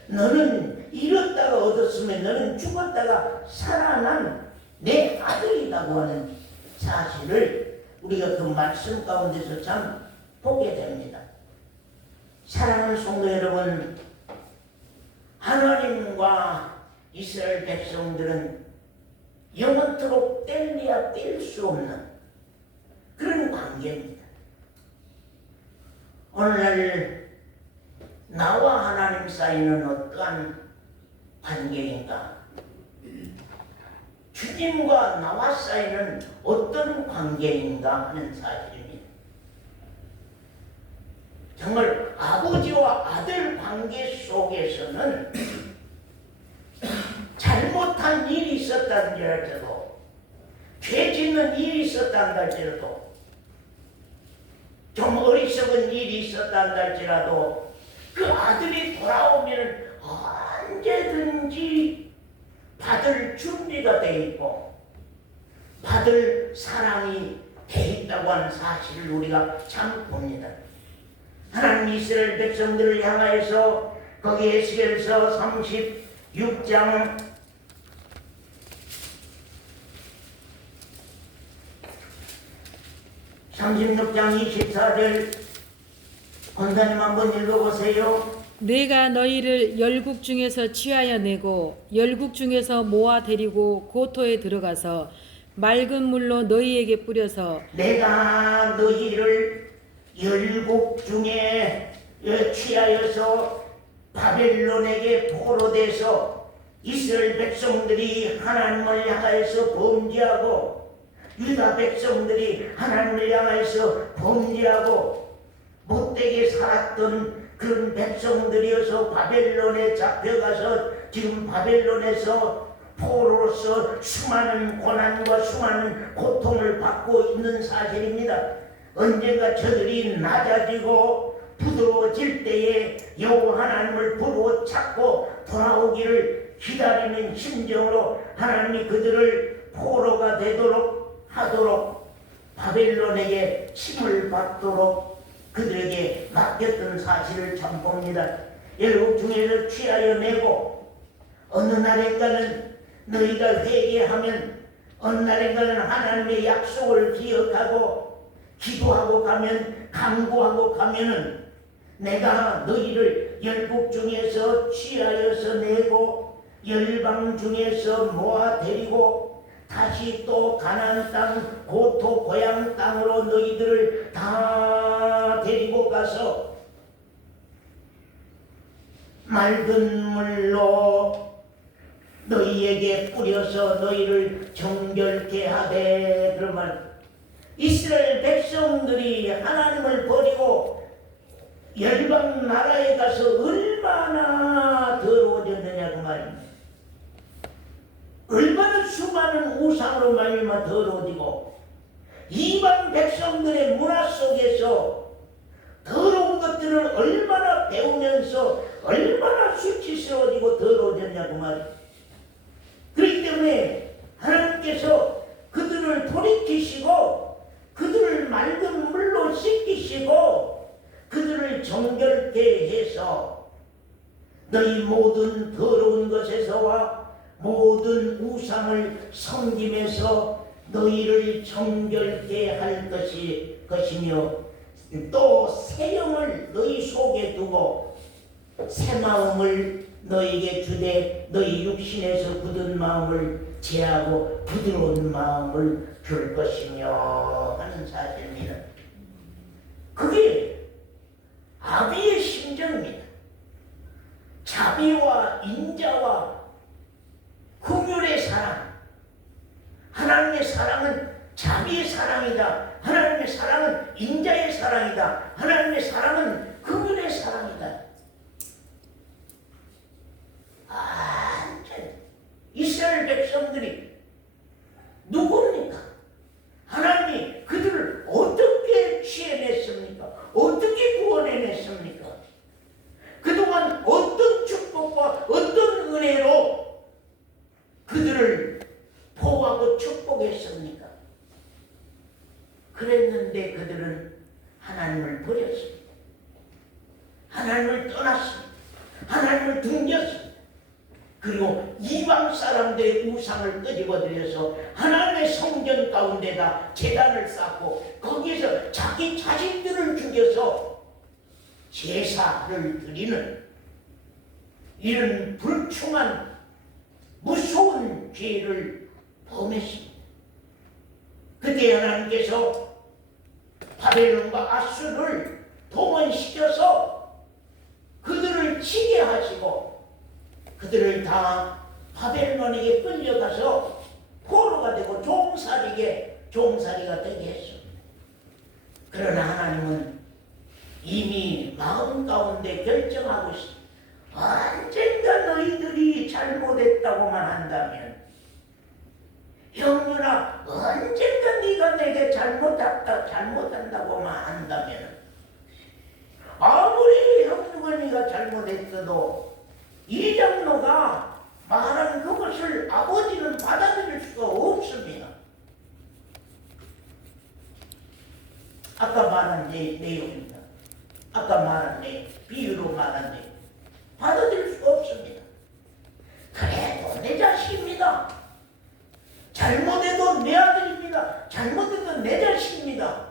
너는 잃었다가 얻었으면 너는 죽었다가 살아난 내 아들이라고 하는 사실을 우리가 그 말씀 가운데서 참 보게 됩니다. 사랑하는 성도 여러분, 하나님과 이스라엘 백성들은 영원토록 뗄래야 뗄 수 없는 그런 관계입니다. 오늘날 나와 하나님 사이는 어떠한 관계인가? 주님과 나와 사이는 어떤 관계인가 하는 사실입니다. 정말 아버지와 아들 관계 속에서는 잘못한 일이 있었다는 할지라도 죄 짓는 일이 있었다는 할지라도 좀 어리석은 일이 있었다는 할지라도 그 아들이 돌아오면 언제든지 받을 준비가 되어 있고 받을 사랑이 되어 있다고 하는 사실을 우리가 참 봅니다. 하나님 이스라엘 백성들을 향하여서 거기 에스겔서 36장 36장 24절 권사님 한번 읽어보세요. 내가 너희를 열국 중에서 취하여 내고 열국 중에서 모아 데리고 고토에 들어가서 맑은 물로 너희에게 뿌려서 내가 너희를 열국 중에 취하여서 바벨론에게 포로돼서 이스라엘 백성들이 하나님을 향하여서 범죄하고 유다 백성들이 하나님을 향하여서 범죄하고 못되게 살았던 그런 백성들이어서 바벨론에 잡혀가서 지금 바벨론에서 포로로서 수많은 고난과 수많은 고통을 받고 있는 사실입니다. 언젠가 저들이 낮아지고 부드러워질 때에 여호와 하나님을 부르고 찾고 돌아오기를 기다리는 심정으로 하나님이 그들을 포로가 되도록 하도록 바벨론에게 침을 받도록 그들에게 맡겼던 사실을 참 봅니다. 열국 중에서 취하여 내고 어느 날인가는 너희가 회개하면 어느 날인가는 하나님의 약속을 기억하고 기도하고 가면 간구하고 가면은 내가 너희를 열국 중에서 취하여서 내고 열방 중에서 모아 데리고 다시 또 가나안 땅 고토 고향 땅으로 너희들을 다 데리고 가서 맑은 물로 너희에게 뿌려서 너희를 정결케 하되. 그러면 이스라엘 백성들이 하나님을 버리고 열방 나라에 가서 얼마나 더러워졌느냐 그 말입니다. 얼마나 수많은 우상으로 말미암아 더러워지고 이방 백성들의 문화 속에서 더러운 것들을 얼마나 배우면서 얼마나 수치스러워지고 더러워졌냐 그 말이에요. 그렇기 때문에 하나님께서 그들을 돌이키시고 그들을 맑은 물로 씻기시고 그들을 정결케 해서 너희 모든 더러운 것에서와 모든 우상을 섬김에서 너희를 정결케 할 것이며 또 새 영을 너희 속에 두고 새 마음을 너희에게 주되 너희 육신에서 굳은 마음을 제하고 부드러운 마음을 줄 것이며 하는 사실입니다. 그게 아비의 심정입니다. 자비와 인자와 긍휼의 사랑. 하나님의 사랑은 자비의 사랑이다. 하나님의 사랑은 인자의 사랑이다. 하나님의 사랑은 긍휼의 사랑이다. 완전 이스라엘 백성들이 누굽니까? 하나님이 그들을 어떻게 취해냈습니까? 어떻게 구원해냈습니까? 그동안 어떤 축복과 어떤 은혜로 그들을 보호하고 축복했습니까? 그랬는데 그들은 하나님을 버렸습니다. 하나님을 떠났습니다. 하나님을 등졌습니다. 그리고 이방 사람들의 우상을 끄집어들여서 하나님의 성전 가운데다 제단을 쌓고 거기에서 자기 자신들을 죽여서 제사를 드리는 이런 불충한 무서운 죄를 범했습니다. 그때 하나님께서 바벨론과 아수르를 동원시켜서 그들을 치게 하시고 그들을 다 바벨론에게 끌려가서 포로가 되고 종살이가 되게 했습니다. 그러나 하나님은 이미 마음 가운데 결정하고 있습니다. 언젠가 너희들이 잘못했다고만 한다면, 형님아 언젠가 네가 내게 잘못한다고만 한다면, 아무리 형님이가 잘못했어도 이 장로가 말하는 그것을 아버지는 받아들일 수가 없습니다. 아까 말한 내용입니다. 아까 말한 내용, 비유로 말한 내용 받아들일 수가 없습니다. 그래도 내 자식입니다. 잘못해도 내 아들입니다. 잘못해도 내 자식입니다.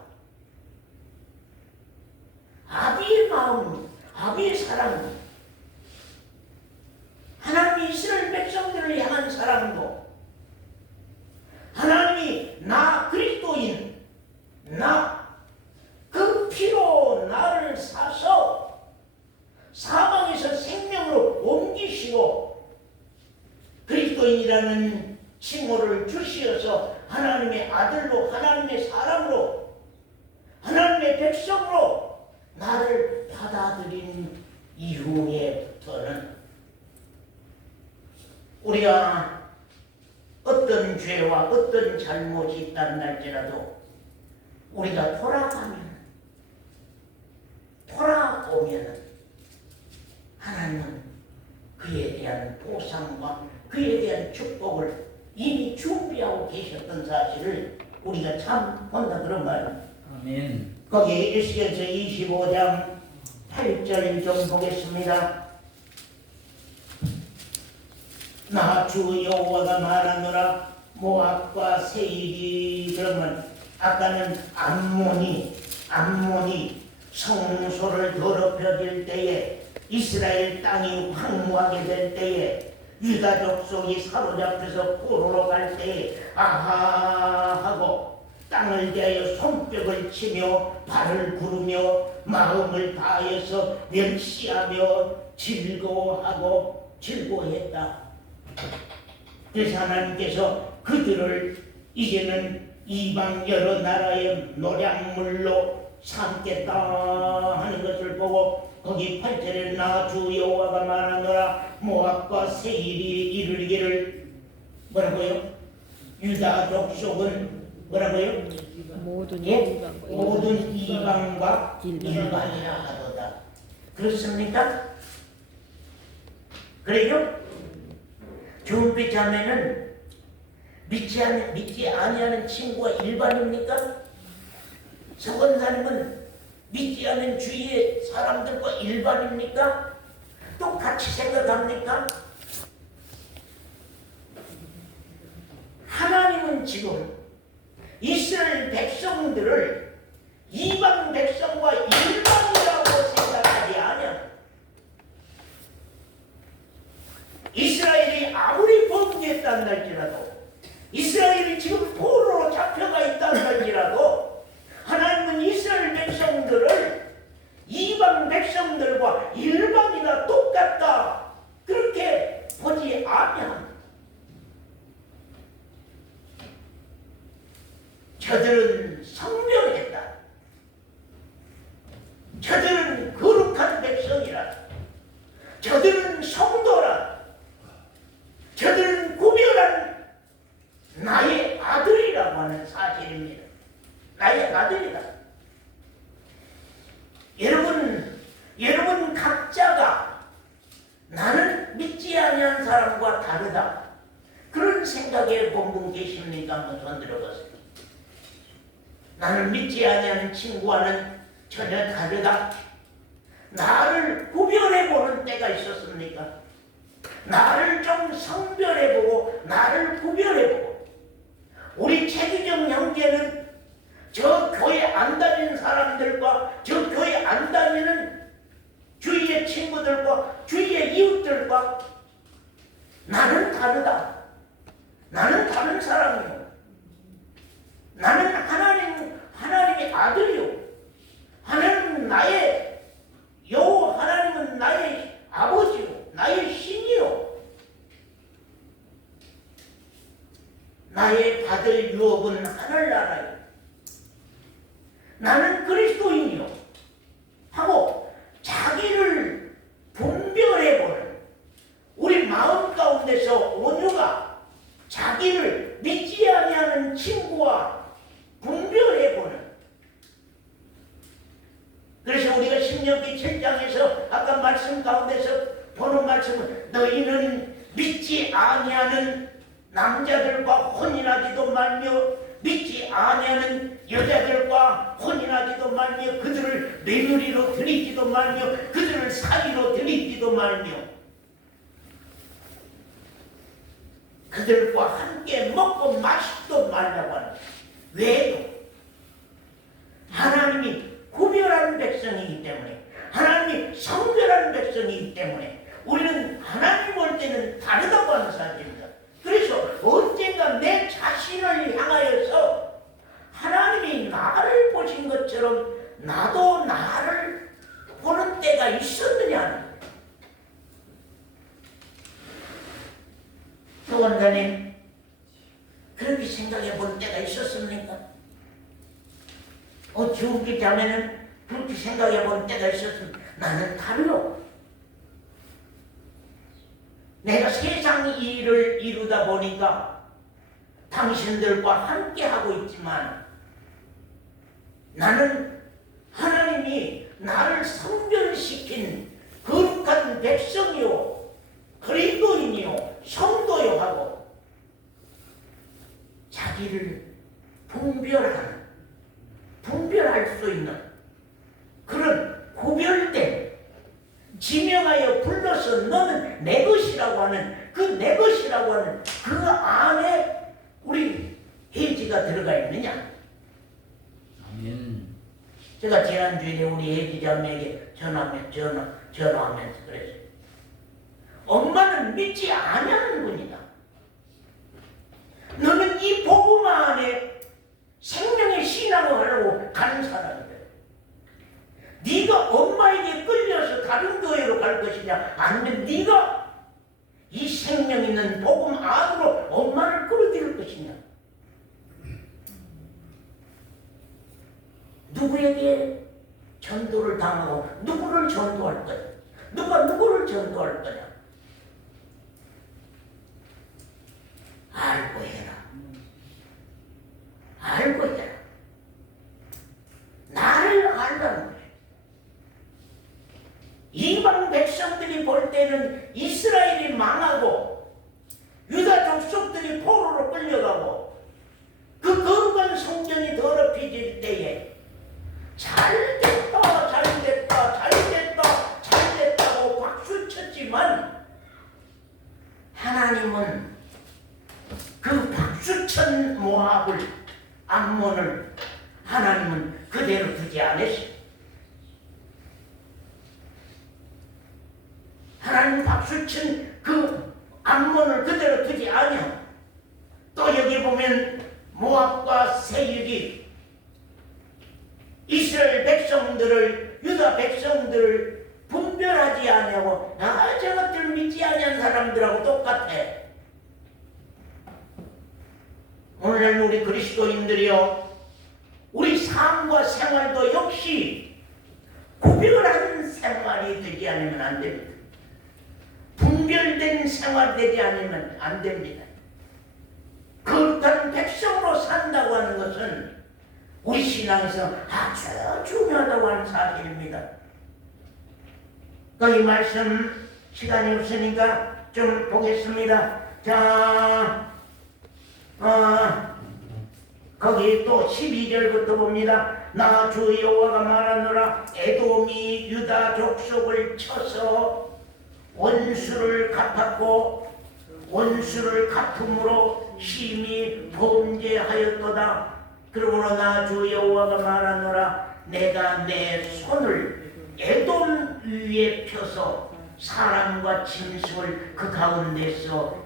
하나님의 아들로, 하나님의 사람으로, 하나님의 백성으로 나를 받아들인 이후에부터는 우리가 어떤 죄와 어떤 잘못이 있다는 날지라도 우리가 돌아오면 하나님은 그에 대한 보상과 그에 대한 축복을 이미 준비하고 계셨던 사실을 우리가 참 본다 그런 말이에요. 아멘. 거기 에스겔서 25장 8절 좀 보겠습니다. 나 주 여호와가 말하노라. 모압과 세일이, 그러면 아까는 암몬이 성소를 더럽혀질 때에, 이스라엘 땅이 황무하게 될 때에, 유다 족속이 사로잡혀서 포로로 갈 때에 아하 하고 땅을 대하여 손뼉을 치며 발을 구르며 마음을 다하여서 멸시하며 즐거워했다. 그래서 하나님께서 그들을 이제는 이방 여러 나라의 노량물로 삼겠다 하는 것을 보고 거기 8절에 나 주 여호와가 말하노라. 모압과 세일이 이르기를 뭐라고요? 유다 족속은 뭐라고요? 모든 이방과 일반이라 하도다. 그렇습니까? 그래요? 주은빛 자매는 믿지 아니하는 친구가 일반입니까? 서건사님은 믿지 않는 주위의 사람들과 일반입니까? 똑같이 생각합니까? 하나님은 지금 이스라엘 백성들을 이방 백성과 일반이라고 생각하지 않아. 이스라엘이 아무리 범죄했다는 할지라도, 이스라엘이 지금 포로로 잡혀가 있다는 할지라도 하나님은 이스라엘 백성들을 이방 백성들과 일반이나 똑같다 그렇게 보지 않아. 저들은 성별했다. 저들은 거룩한 백성이라. 저들은 성도라. 저들은 구별한 나의 아들이라고 하는 사실입니다. 나의 아들이다. 여러분 각자가 나는 믿지 아니한 사람과 다르다 그런 생각에 본분 계십니까? 한번 손 들어보세요. 나는 믿지 아니하는 친구와는 전혀 다르다. 나를 구별해보는 때가 있었습니까? 나를 좀 성별해보고 나를 구별해보고. 우리 최규정 형제는 저 교회 안 다니는 사람들과 저 교회 안 다니는 주위의 친구들과 주위의 이웃들과 나는 다르다. 나는 다른 사람이요. 나는 하나님의 아들이요. 하나님은 나의 여호와, 하나님은 나의 아버지요, 나의 신이요. 나의 받을 유업은 하늘나라요. 나는 그리스도인이요 하고 자기를 분별해보는, 우리 마음 가운데서 온유가 자기를 믿지 아니하는 친구와 분별해보는. 그래서 우리가 신명기 7장에서 아까 말씀 가운데서 보는 말씀은 너희는 믿지 아니하는 남자들과 혼인하지도 말며 믿지 아니하는 여자들과 혼인하지도 말며 그들을 며느리로 들이지도 말며 그들을 사위로 들이지도 말며 그들과 함께 먹고 마시지도 말라고 하는. 왜요? 하나님이 구별한 백성이기 때문에, 하나님이 성별한 백성이기 때문에 우리는 하나님 볼 때는 다르다고 하는 사실입니다. 그래서 언젠가 내 자신을 향하여서 하나님이 나를 보신 것처럼 나도 나를 보는 때가 있었느냐. 또 원장님 그렇게 생각해 볼 때가 때가 있었습니까? 죽기 전에는 그렇게 생각해 본 때가 있었습니다. 나는 달로 내가 세상 일을 이루다 보니까 당신들과 함께 하고 있지만 나는 하나님이 나를 선별시킨 거룩한 백성이요 그리스도인이요 성도요 하고 자기를 분별할 수 있는 그런 구별된 지명하여 불러서 너는 내 것이라고 하는 그 내 것이라고 하는 그 안에 우리 혜지가 들어가 있느냐? 아멘. 제가 지난주에 우리 혜지 자매에게 전화하면서 그랬어요. 엄마는 믿지 아니하는 분이다. 너는 이 복음 안에 생명의 신앙을 하려고 가는 사람이다. 네가 엄마에게 끌려서 다른 교회로 갈 것이냐 아니면 네가 이 생명 있는 복음 안으로 엄마를 끌어들일 것이냐. 누구에게 전도를 당하고 누구를 전도할 거냐. 누가 누구를 전도할 거냐. 알고 해라. 알고 해라. 나를 알라는 거예요. 이방 백성들이 볼 때는 이스라엘이 망하고 유다 족속들이 포로로 끌려가고 그 거룩한 성전이 더럽혀질 때에 잘됐다고 박수 쳤지만 하나님은 그 박수천 모압을 암몬을 하나님은 그대로 두지 않으시고 하나님 박수친 그 암몬을 그대로 두지 아니하고 또 여기 보면 모압과 세력이 이스라엘 백성들을 유다 백성들을 분별하지 아니하고 저것들 믿지 아니한 사람들하고 똑같아. 오늘 우리 그리스도인들이요 우리 삶과 생활도 역시 구별하는 생활이 되지 않으면 안 됩니다. 분별된 생활 되지 않으면 안 됩니다. 거룩한 백성으로 산다고 하는 것은 우리 신앙에서 아주 중요하다고 하는 사실입니다. 이 말씀 시간이 없으니까 좀 보겠습니다. 자, 거기 또 12절부터 봅니다. 나 주 여호와가 말하노라 에돔이 유다 족속을 쳐서 원수를 갚았고 원수를 갚음으로 심히 범죄하였도다. 그러므로 나 주 여호와가 말하노라 내가 내 손을 에돔 위에 펴서 사람과 짐승을 그 가운데서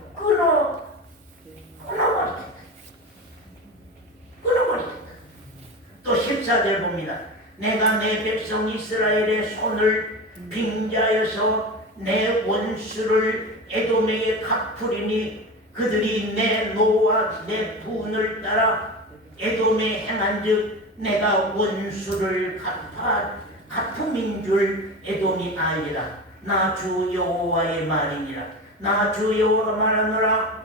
끊어버리겠다. 또 14절 봅니다. 내가 내 백성 이스라엘의 손을 빙자여서 내 원수를 에돔에게 갚으리니 그들이 내 노와 내 분을 따라 에돔에 행한즉 내가 원수를 갚음인 줄 에돔이 알리라. 나 주 여호와의 말이니라. 나 주 여호와가 말하노라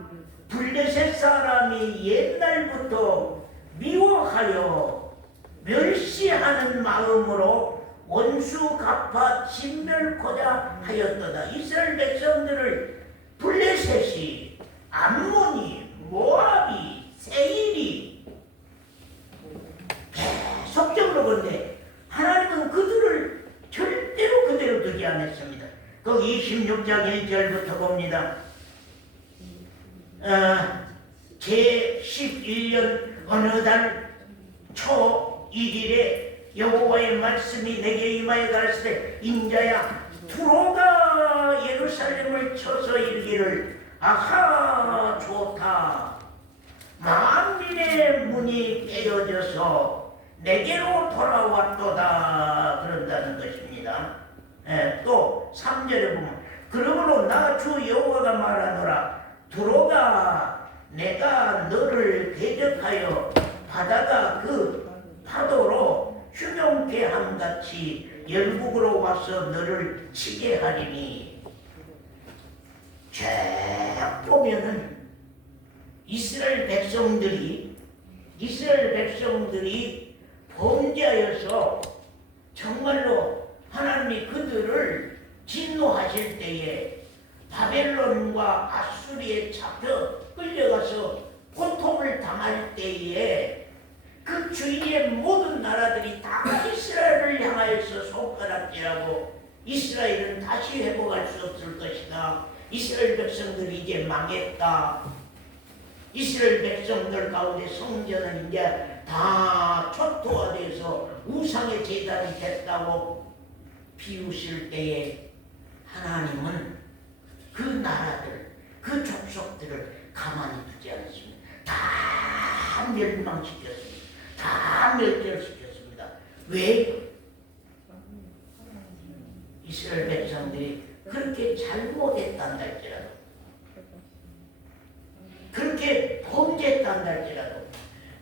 블레셋 사람이 옛날부터 미워하여 멸시하는 마음으로 원수 갚아 진멸코자 하였도다. 이스라엘 백성들을 블레셋이 암몬이 모압이 세일이 계속적으로 건데 하나님은 그들을 절대로 그대로 두지 않았습니다. 거기 26장 1절부터 봅니다. 제11년 어느 달 초 1일에 여호와의 말씀이 내게 임하여 가라사대 인자야 두로가 예루살렘을 쳐서 이르기를 아하 좋다. 만민의 문이 깨어져서 내게로 돌아왔도다. 그런다는 것입니다. 또 3절에 보면 그러므로 나 주 여호와가 말하노라 두로가 내가 너를 대적하여 바다가 그 파도로 휴명케 함같이 열국으로 와서 너를 치게 하리니. 쭉 보면은 이스라엘 백성들이 범죄하여서 정말로 하나님이 그들을 진노하실 때에 바벨론과 아수리에 잡혀 끌려가서 고통을 당할 때에 그 주위의 모든 나라들이 다 이스라엘을 향하여서 손가락질하고 이스라엘은 다시 회복할 수 없을 것이다. 이스라엘 백성들이 이제 망했다. 이스라엘 백성들 가운데 성전은 이제 다 초토화돼서 우상의 제단이 됐다고 비웃을 때에 하나님은 그 나라들, 그 족속들을 가만히 두지 않습니다. 다 멸망시켰습니다. 다 멸절시켰습니다. 왜? 이스라엘 백성들이 그렇게 잘못했단 할지라도, 그렇게 범죄했단 할지라도,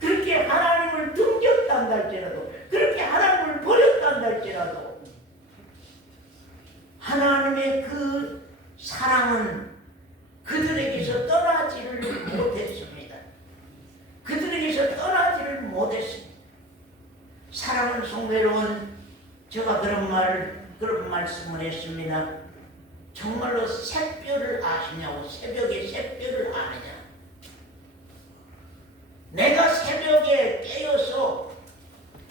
그렇게 하나님을 등졌단 할지라도, 그렇게 하나님을 버렸단 할지라도 하나님의 그 사랑은 그들에게서 떠나지를 못했습니다. 그들에게서 떠나지를 못했습니다. 사랑하는 성도 여러분, 제가 그런 말씀을 했습니다. 정말로 새별을 아시냐고. 새벽에 새별을 아느냐. 내가 새벽에 깨어서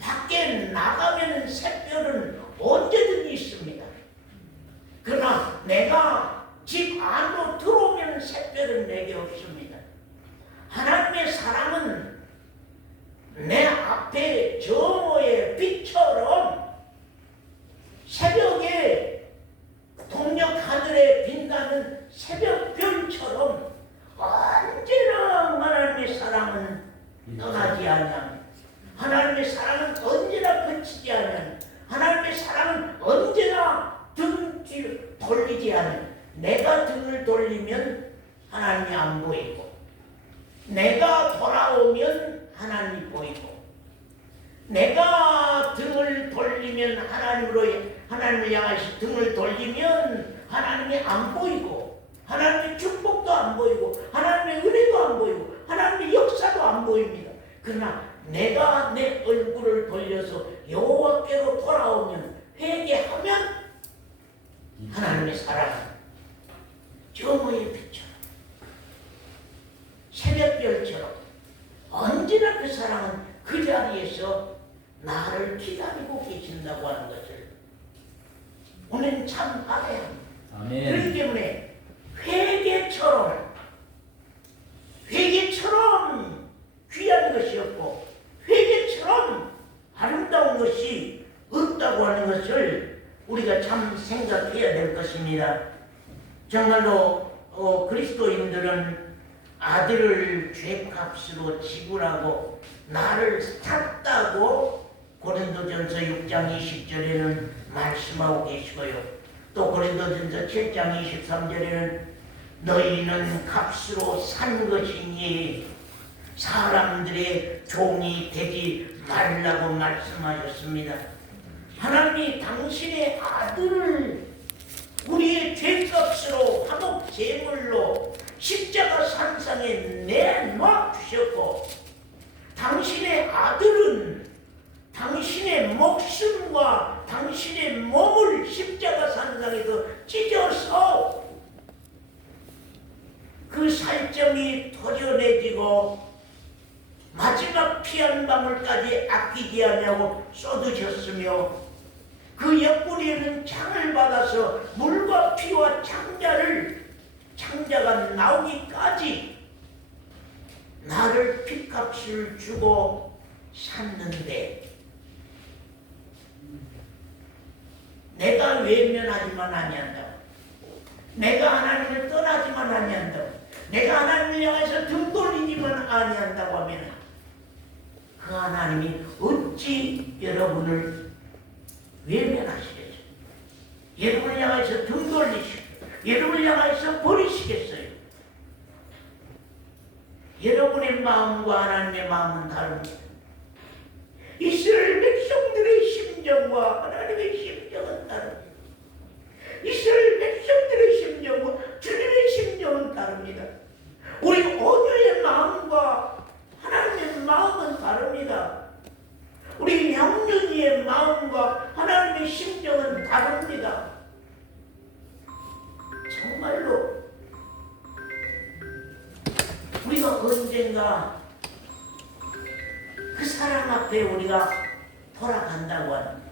밖에 나가면 새별은 언제든지 있습니다. 그러나 내가 집 안으로 들어오면 새별은 내게 없습니다. 하나님의 사랑은 내 앞에 정오의 빛처럼 새벽에 동력 하늘에 빛나는 새벽별처럼 언제나 하나님의 사랑은 떠나지 아니하며, 하나님의 사랑은 언제나 그치지 아니하며, 하나님의 사랑은 언제나 등을 돌리지 않아요. 내가 등을 돌리면 하나님이 안 보이고, 내가 돌아오면 하나님이 보이고, 내가 등을 돌리면 하나님을 향해서 등을 돌리면 하나님이 안 보이고, 하나님의 축복도 안 보이고, 하나님의 은혜도 안 보이고, 하나님의 역사도 안 보입니다. 그러나 내가 내 얼굴을 돌려서 여호와께로 돌아오면, 회개하면 하나님의 사랑은 정오의 빛처럼, 새벽별처럼 언제나 그 사랑은 그 자리에서 나를 기다리고 계신다고 하는 것을 오늘 참 알아야 합니다. 아멘. 그렇기 때문에 회개처럼 귀한 것이 없고 회개처럼 아름다운 것이 없다고 하는 것을 우리가 참 생각해야 될 것입니다. 정말로 그리스도인들은 아들을 죄값으로 지불하고 나를 샀다고 고린도전서 6장 20절에는 말씀하고 계시고요. 또 고린도전서 7장 23절에는 너희는 값으로 산 것이니 사람들의 종이 되지 말라고 말씀하셨습니다. 하나님이 당신의 아들을 우리의 죄값으로 화목 제물로 십자가 산상에 내놔 주셨고, 당신의 아들은 당신의 목숨과 당신의 몸을 십자가 산상에서 찢어서 그 살점이 도려내지고 마지막 피 한 방울까지 아끼지 않냐고 쏟으셨으며, 그 옆구리에는 창을 받아서 물과 피와 창자가 나오기까지 나를 핏값을 주고 샀는데, 내가 외면하지만 아니한다고, 내가 하나님을 떠나지만 아니한다고, 내가 하나님을 향해서 등 돌리지만 아니한다고 하면 그 하나님이 어찌 여러분을 외면하시겠어요? 여러분을 향해서 등 돌리시고 여러분을 향해서 버리시겠어요? 마음과 하나님의 마음은 다릅니다. 이스라엘 백성들의 심정과 하나님의 심정은 다릅니다. 이스라엘 백성들의 심정과 주님의 심정은 다릅니다. 우리 어녀의 마음과 하나님의 마음은 다릅니다. 우리 명륜이의 마음과 하나님의 심정은 다릅니다. 정말로 우리가 언젠가 그 사랑 앞에 우리가 돌아간다고 하는,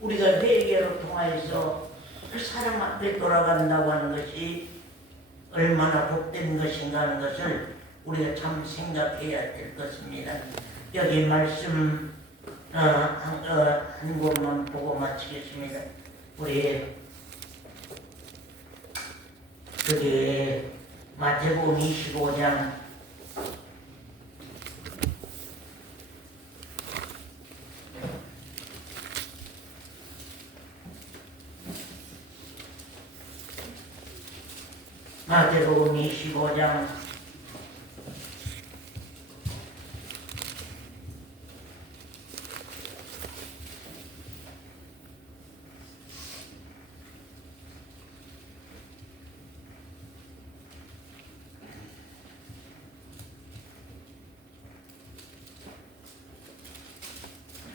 우리가 회개로 통하여서 그 사랑 앞에 돌아간다고 하는 것이 얼마나 복된 것인가 하는 것을 우리가 참 생각해야 될 것입니다. 여기 말씀 한 곳만 보고 마치겠습니다. 우리 그게 마태복음 25장 마태복음 25장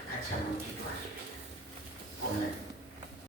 '같이 한번 기도하십시오.